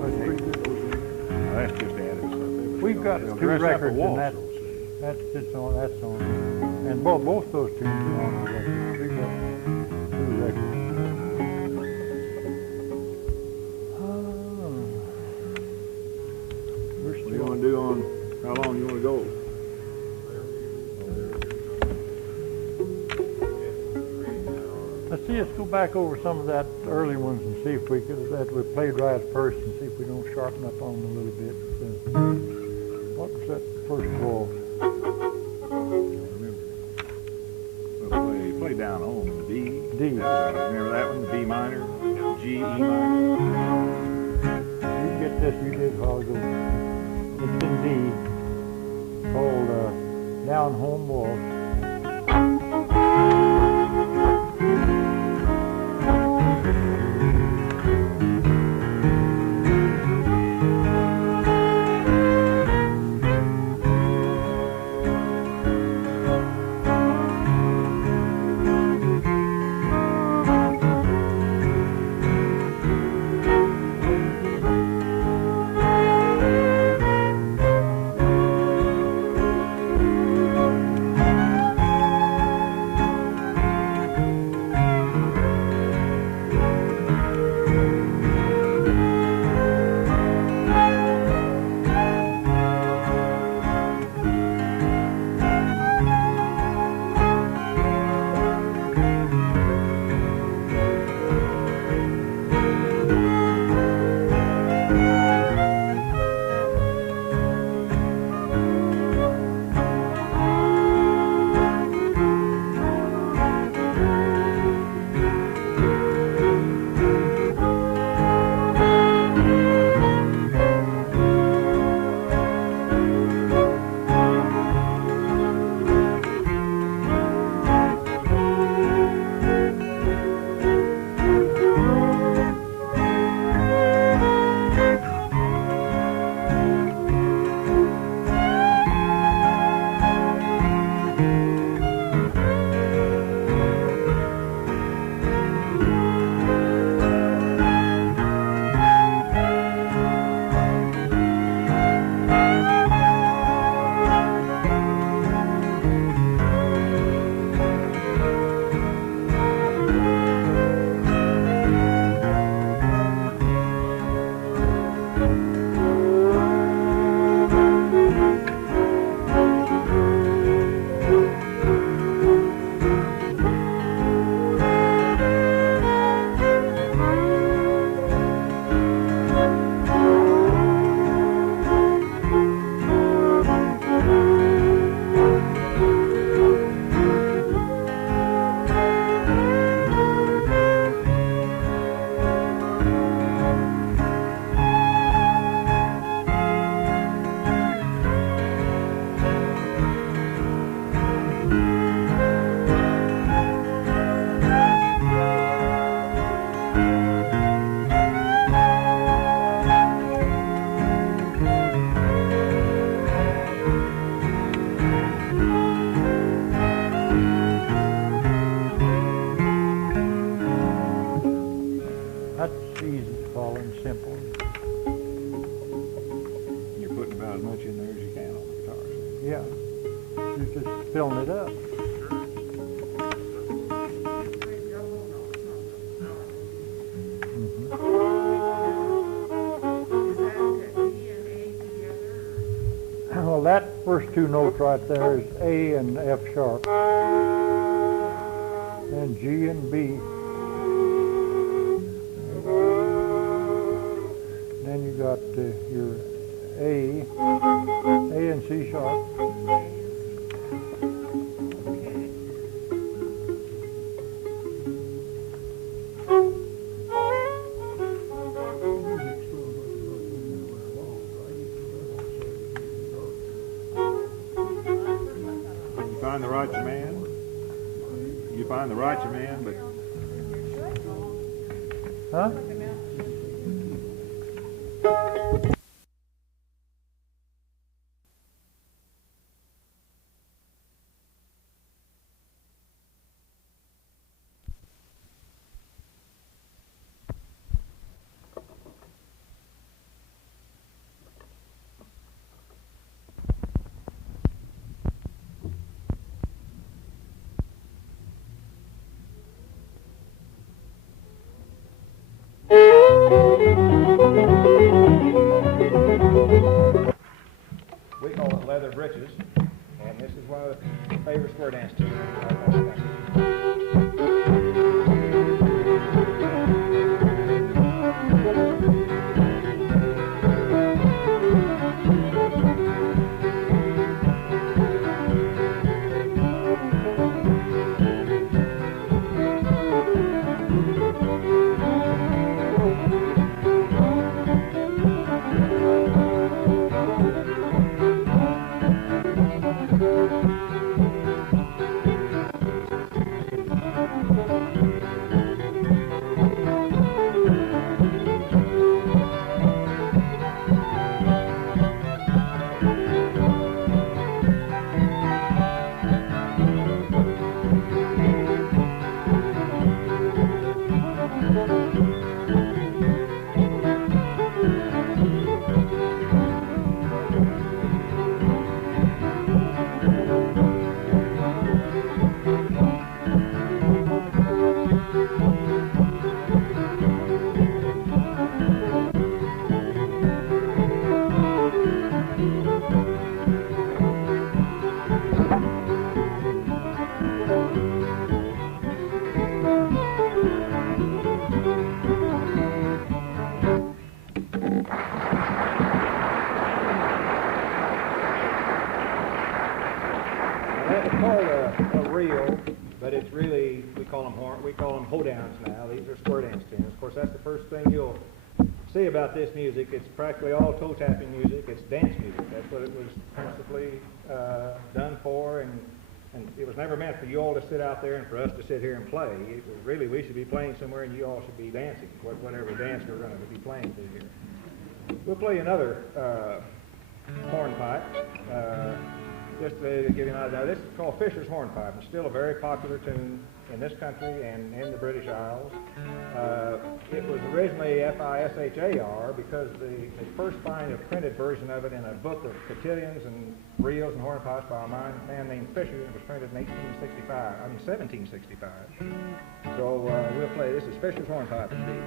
that's pretty good. That's just added stuff. We've got 2 records, and that's on, and both those tunes are on the record. We've got 2 records. We're What do you want to do on, how long you want to go? Let's go back over some of that early ones and see if we could, that we played right first, and see if we don't sharpen up on them a little bit. What was that first waltz? We'll play down on the D. Remember that one, the B minor, G, E minor? You get this, you did a while ago. It's just filling it up. Well, that first two notes right there is A and F sharp. Then G and B. Then you got your A and C sharp. Find the right man. You find the right man, but Huh? we call it leather breeches, and this is one of the favorite square dance tunes. It's called a reel, but it's really, we call them hoedowns now. These are square dance tunes. Of course, that's the first thing you'll see about this music. It's practically all toe tapping music. It's dance music. That's what it was principally done for, and it was never meant for you all to sit out there and for us to sit here and play. It was really, we should be playing somewhere and you all should be dancing, whatever dance we're going to be playing through here. We'll play another hornpipe. Just to give you an idea, this is called Fisher's Hornpipe. It's still a very popular tune in this country and in the British Isles. It was originally F-I-S-H-A-R because the first find a printed version of it in a book of cotillions and reels and hornpipes by a man named Fisher. It was printed in 1765. So we'll play, this is Fisher's Hornpipe indeed.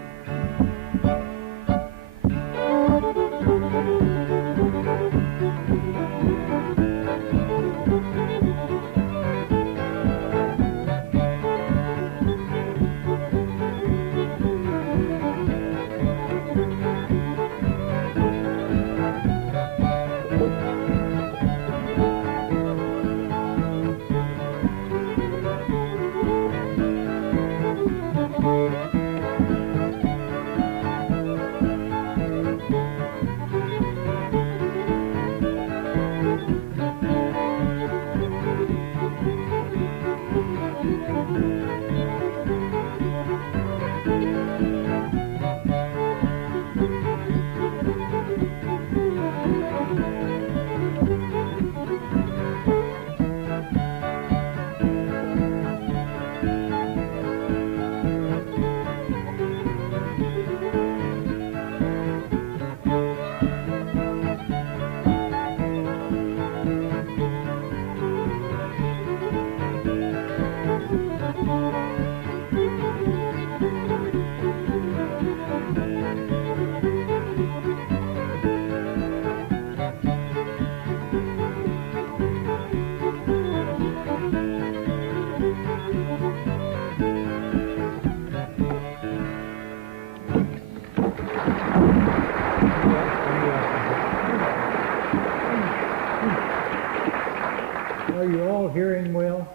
all hearing well?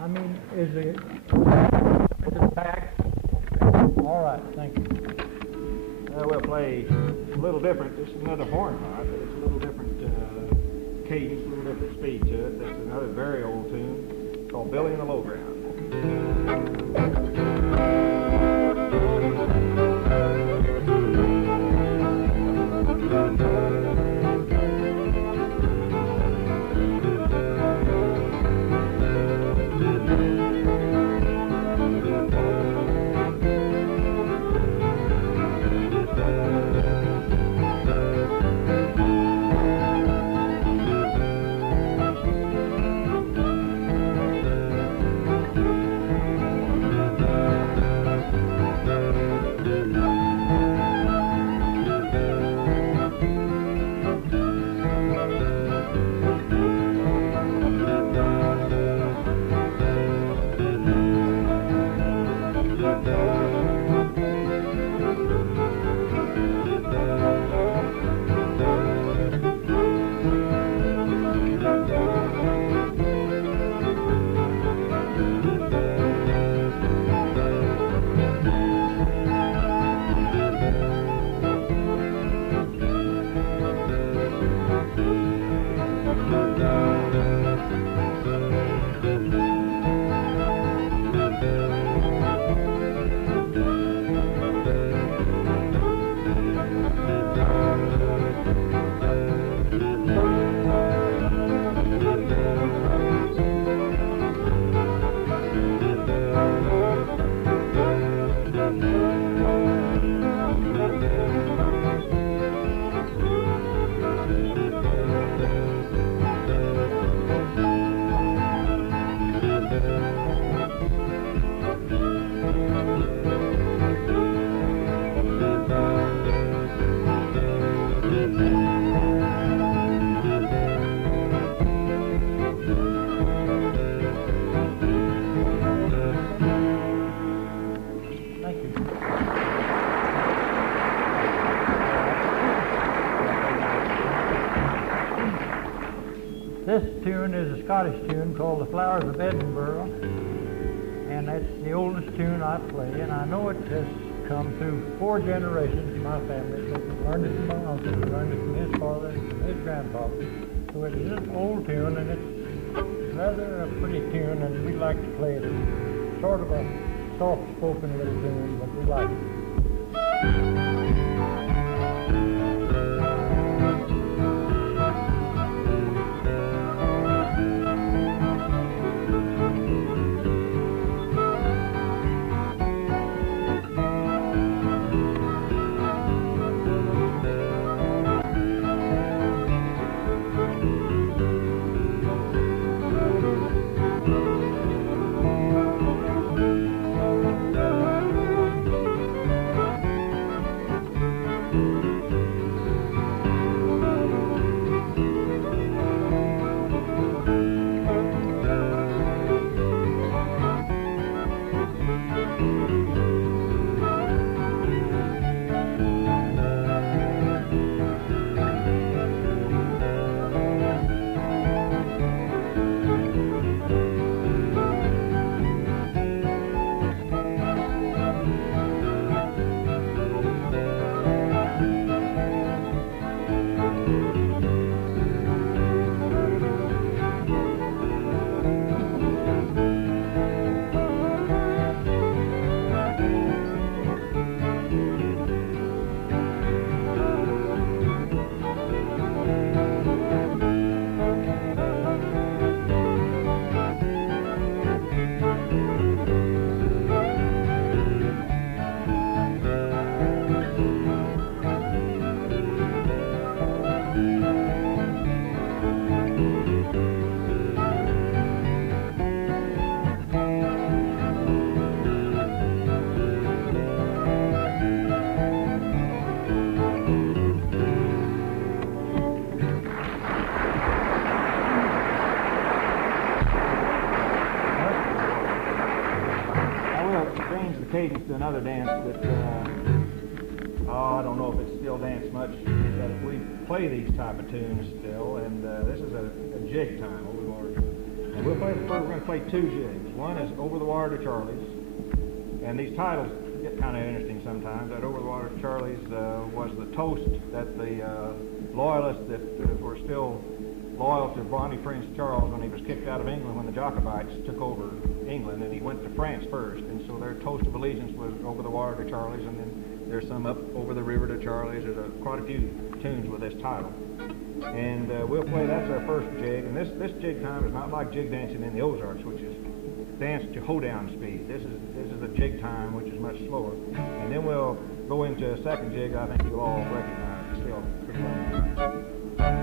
I mean, is it back? All right, thank you. We'll play a little different. This is another horn part, but it's a little different cadence, a little different speed to it. That's another very old tune called Billy in the Low Ground. This tune is a Scottish tune called The Flowers of Edinburgh, and that's the oldest tune I play, and I know it has come through 4 generations in my family. So we learned it from my uncle, we learned it from his father, and from his grandfather. So it is an old tune, and it's rather a pretty tune, and we like to play it. It's sort of a soft-spoken little tune, but we like it. Cadence to another dance that, I don't know if it's still danced much, but we play these type of tunes still, and this is a jig time, a little more We're going to play two jigs. One is Over the Water to Charlie's, and these titles get kind of interesting sometimes. That Over the Water to Charlie's was the toast that the loyalists that were still loyal to Bonnie Prince Charles when he was kicked out of England when the Jacobites took over England, and he went to France first, and so their toast of allegiance was Over the Water to Charlie's, and then there's some Up Over the River to Charlie's. There's quite a few tunes with this title. And we'll play, that's our first jig, and this jig time is not like jig dancing in the Ozarks, which is dance to hoedown speed. This is a jig time which is much slower. And then we'll go into a second jig I think you'll all recognize. It's still pretty long.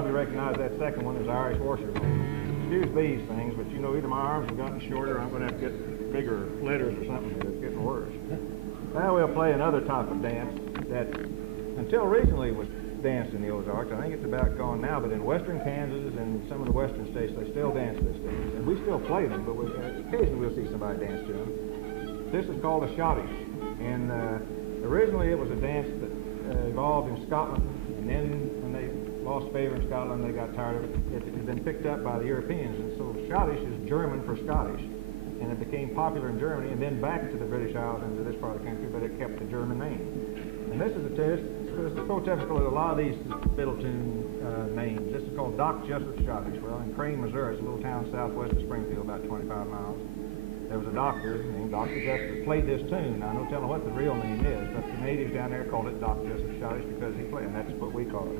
You recognize that second one as Irish washerwoman. Excuse these things, but you know, either my arms have gotten shorter or I'm going to have to get bigger letters or something. It's getting worse. Now we'll play another type of dance that until recently was danced in the Ozarks. I think it's about gone now, but in western Kansas and some of the western states, they still dance this dance. And we still play them, but occasionally we'll see somebody dance to them. This is called a schottisch. And originally it was a dance that evolved in Scotland, and then when they lost favor in Scotland, they got tired of it. It had been picked up by the Europeans, and so Scottish is German for Scottish, and it became popular in Germany and then back to the British Isles and to this part of the country, but it kept the German name. And this is a test. It's the prototypical of a lot of these fiddle tune names. This is called Doc Jessup Schottish. Well, in Crane, Missouri, it's a little town southwest of Springfield, about 25 miles. There was a doctor named Dr. Jessup that played this tune. Now, I don't tell them what the real name is, but the natives down there called it Doc Jessup Schottish because he played, and that's what we call it.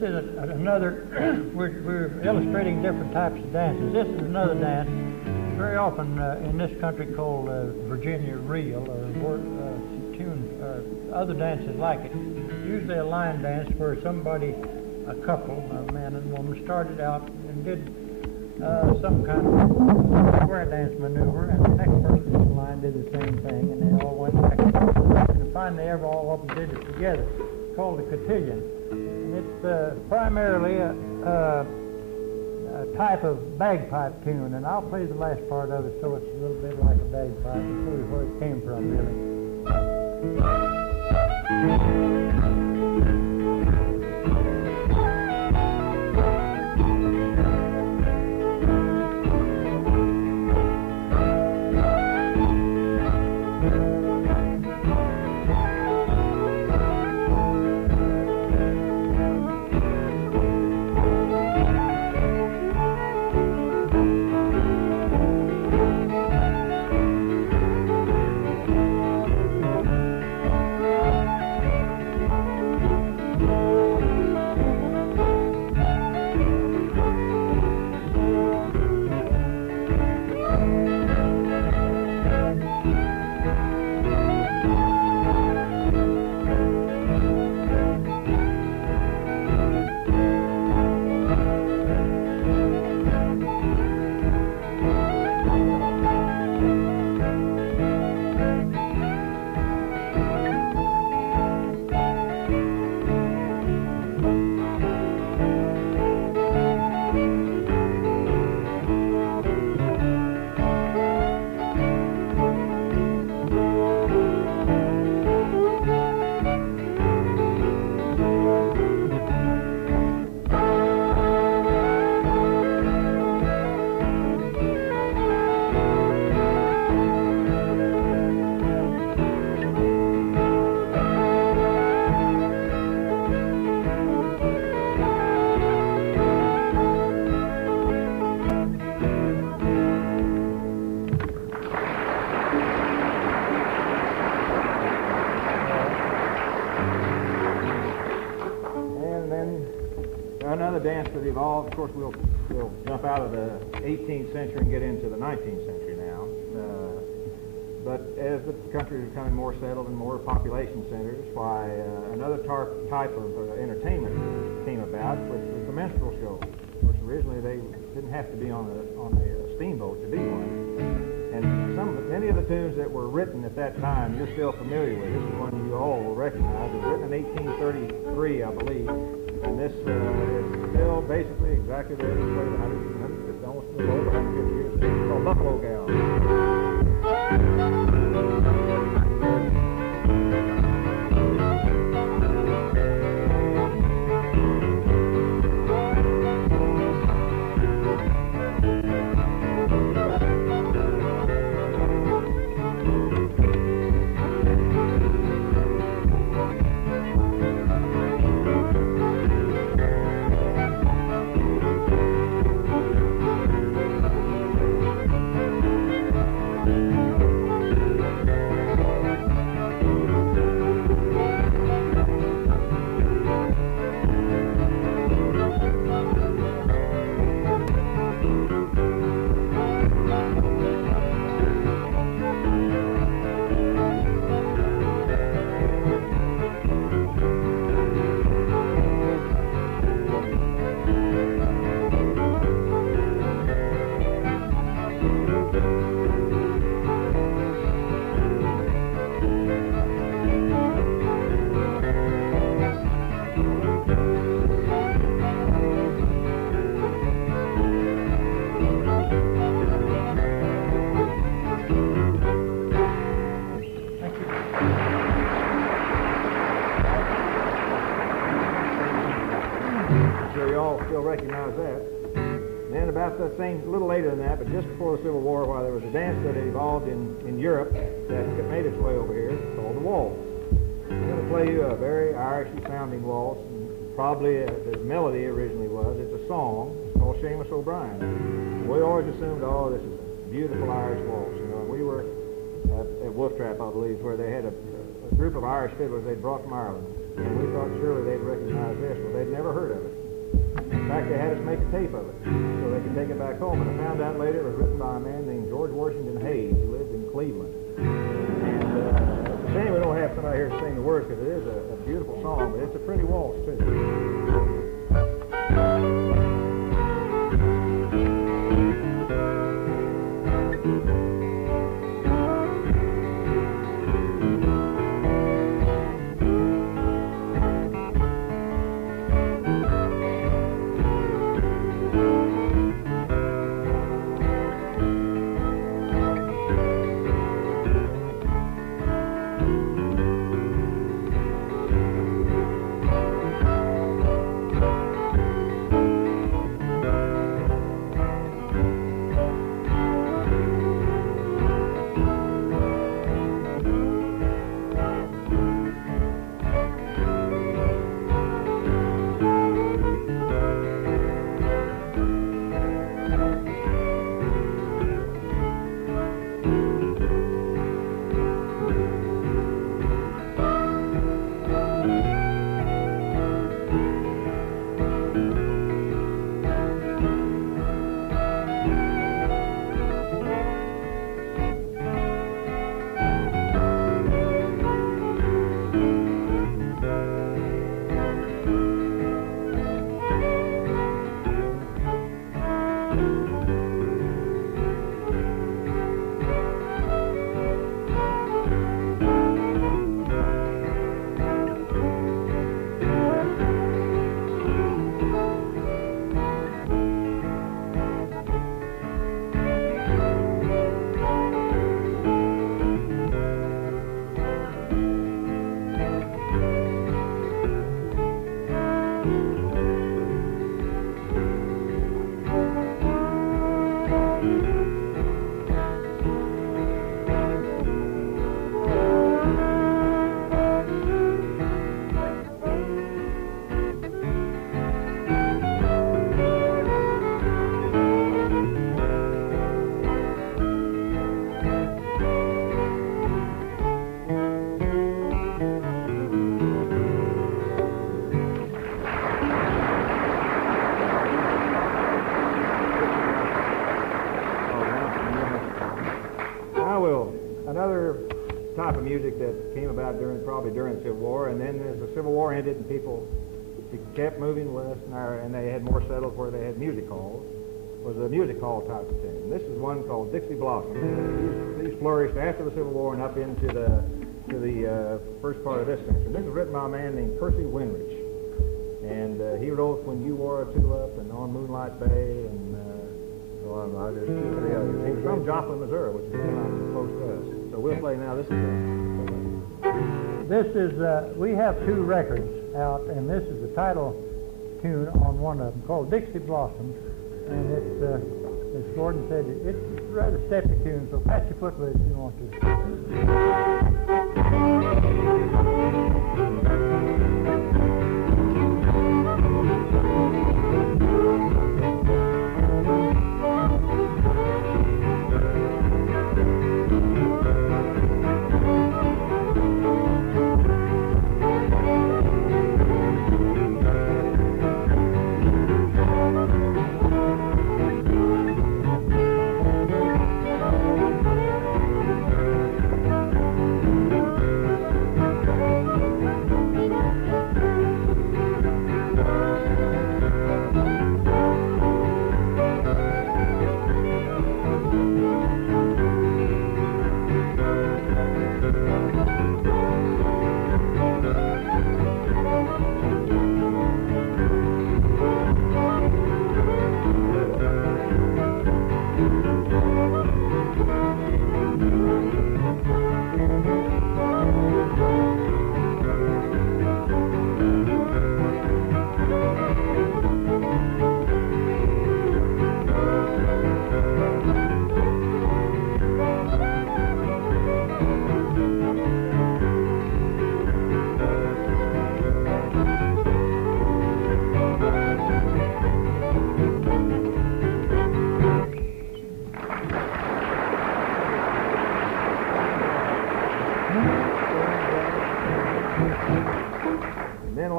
this is another, we're illustrating different types of dances. This is another dance, very often in this country called Virginia Reel, or tune, or other dances like it. Usually a line dance where somebody, a couple, a man and woman, started out and did some kind of square dance maneuver, and the next person in the line did the same thing, and they all went back and forth. And finally, all of them did it together. It's called a cotillion. And it's primarily a type of bagpipe tune, and I'll play the last part of it so it's a little bit like a bagpipe and show you where it came from, really. Another dance that evolved, of course, we'll jump out of the 18th century and get into the 19th century now. But as the country is becoming more settled and more population centers, why another type of entertainment came about, which was the minstrel show. Which originally they didn't have to be on a steamboat to be one. And many of the tunes that were written at that time, you're still familiar with. This is one you all will recognize. It was written in 1833, I believe. And this is still basically exactly the way it was played it's almost a little over 150 years ago. It's called Buffalo Gal. Recognize that. And then about the same, a little later than that, but just before the Civil War, while there was a dance that evolved in Europe that made its way over here called the waltz. I'm going to play you a very Irishy sounding waltz. And probably the melody originally was. It's a song. It's called Seamus O'Brien. We always assumed, oh, this is a beautiful Irish waltz. You know, we were at Wolf Trap, I believe, where they had a group of Irish fiddlers they'd brought from Ireland. And we thought surely they'd recognize this, but they'd never heard of it. In fact, they had us make a tape of it so they could take it back home. And I found out later it was written by a man named George Washington Hayes, who lived in Cleveland. And it's a shame we don't have somebody here to sing the words, because it is a beautiful song, but it's a pretty waltz, too. Type of music that came about probably during the Civil War, and then as the Civil War ended and people kept moving west and they had more settled where they had music halls, was a music hall type of thing. This is one called Dixie Blossom. These flourished after the Civil War and up into the first part of this century. This was written by a man named Percy Winrich, and he wrote When You Wore a Tulip and On Moonlight Bay and there's two or three others. He was from Joplin, Missouri, which is kind of close to us. So we'll play now. This is, we have two records out, and this is the title tune on one of them called Dixie Blossoms. And it's, as Gordon said, it's a rather steppy tune, so pat your foot with it if you want to.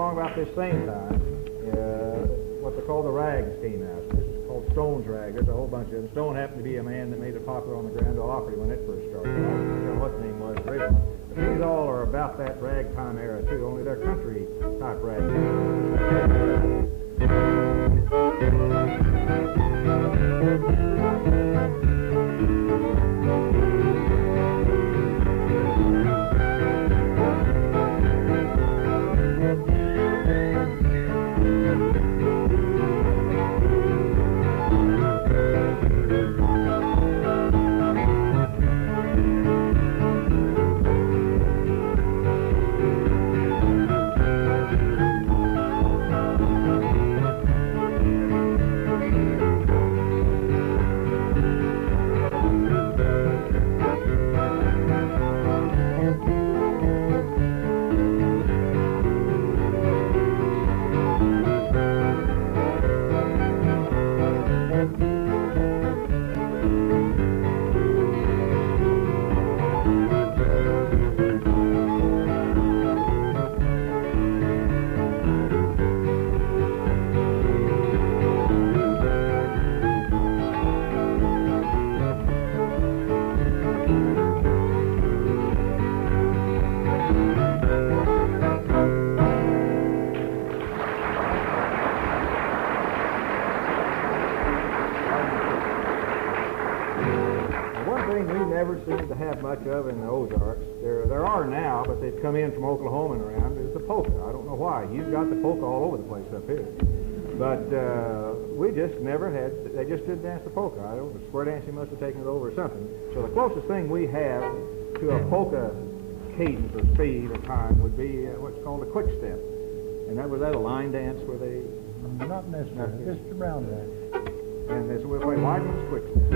along about this same time, what they call the rags came out. This is called Stone's rag. There's a whole bunch of them. Stone happened to be a man that made it popular on the Grand Ole Opry when it first started. I don't know what the name was originally. But these all are about that ragtime era too, only they're country type rags. Seem to have much of in the Ozarks. There are now, but they've come in from Oklahoma and around, is the polka. I don't know why. You've got the polka all over the place up here. But we just never had, they just didn't dance the polka. I don't know, the square dancing must have taken it over or something. So the closest thing we have to a polka cadence or speed or time would be what's called a quick step. And was that a line dance where they... Not necessarily, just around that. And so we'll play Weidman's quick step.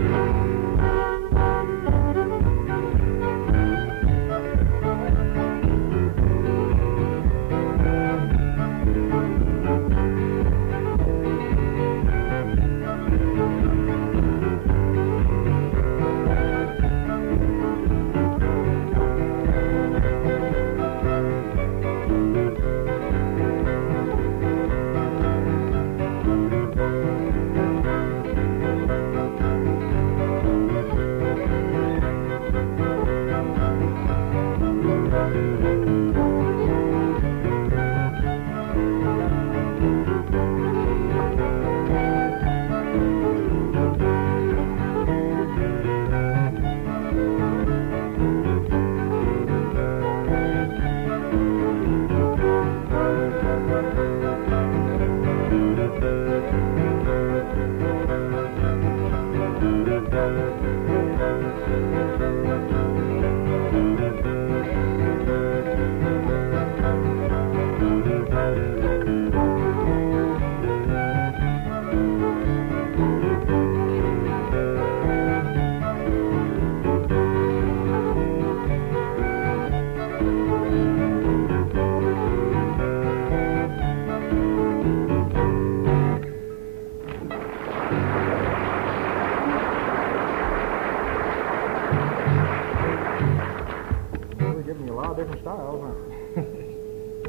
Different styles, aren't they?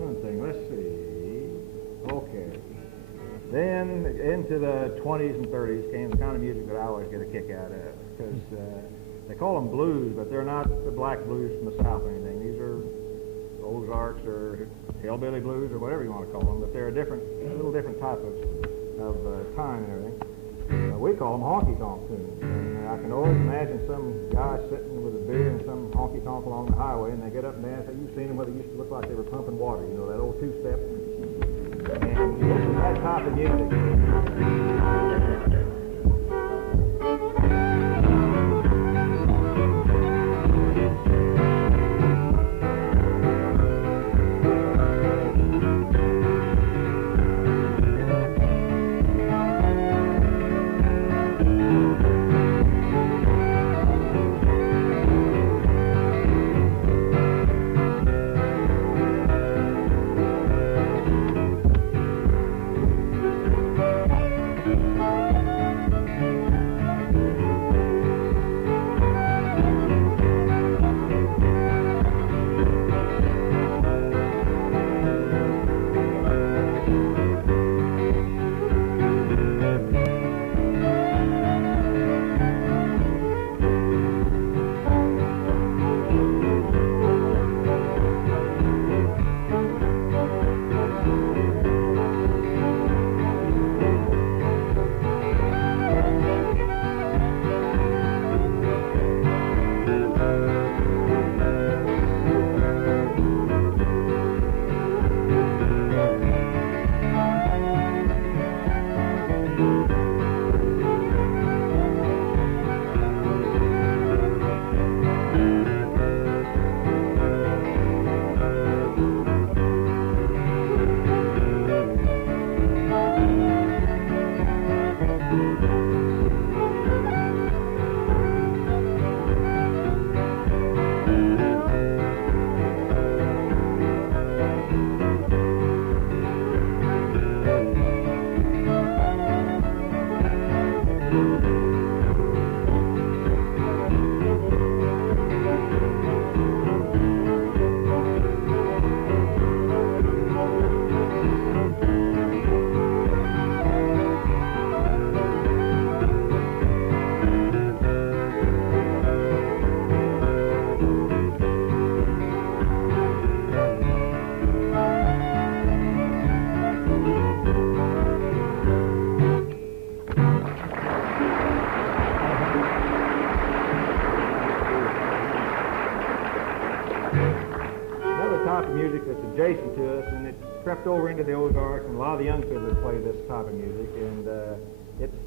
One thing, let's see. Okay. Then into the 20s and 30s came the kind of music that I always get a kick out of, because they call them blues, but they're not the black blues from the South or anything. These are Ozarks or hillbilly blues or whatever you want to call them, but they're a little different type of time and everything. We call them honky-tonk tunes. And I can always imagine some guy sitting with a beer and some honky-tonk along the highway, and they get up and dance. You've seen them where they used to look like they were pumping water, you know, that old two-step. And this is that type of music. type of music that's adjacent to us, and it's crept over into the Ozarks, and a lot of the young fiddlers play this type of music. And it's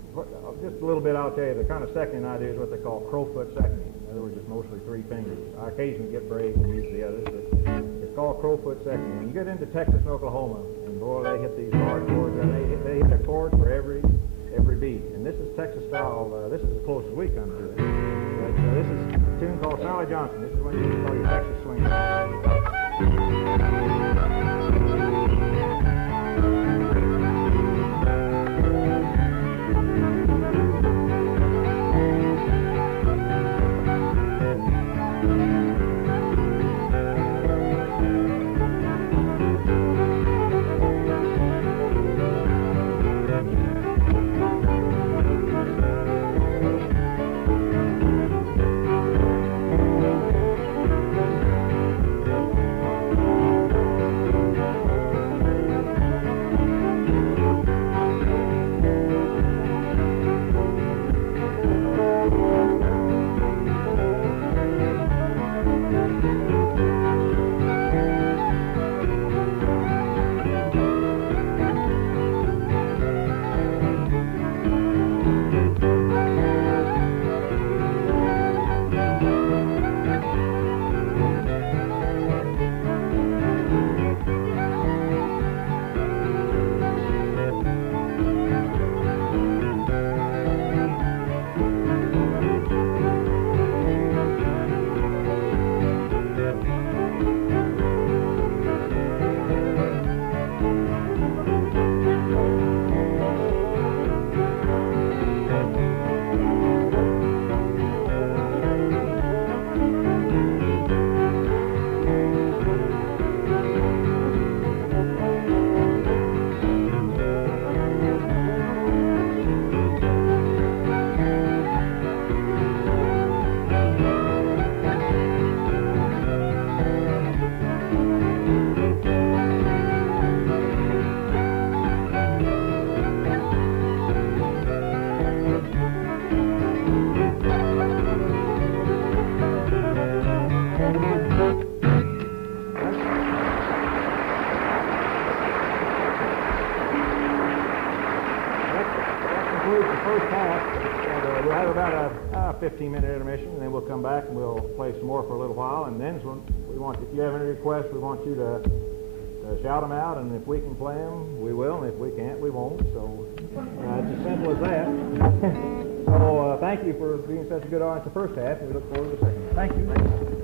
just a little bit. I'll tell you, the kind of seconding I do is what they call crowfoot seconding. In other words, it's mostly 3 fingers. I occasionally get brave and use the others, but it's called crowfoot seconding. And you get into Texas and Oklahoma, and boy, they hit these hard chords, and they hit a chord for every beat. And this is Texas style. This is as close as we come to it. But this is a tune called Sally Johnson. This is when you call your Texas swing. First half, and we'll have about a 15-minute intermission, and then we'll come back and we'll play some more for a little while. And then when we want, if you have any requests, we want you to shout them out, and if we can play them, we will, and if we can't, we won't. So it's as simple as that. So thank you for being such a good audience the first half, and we look forward to the second half. Thank you.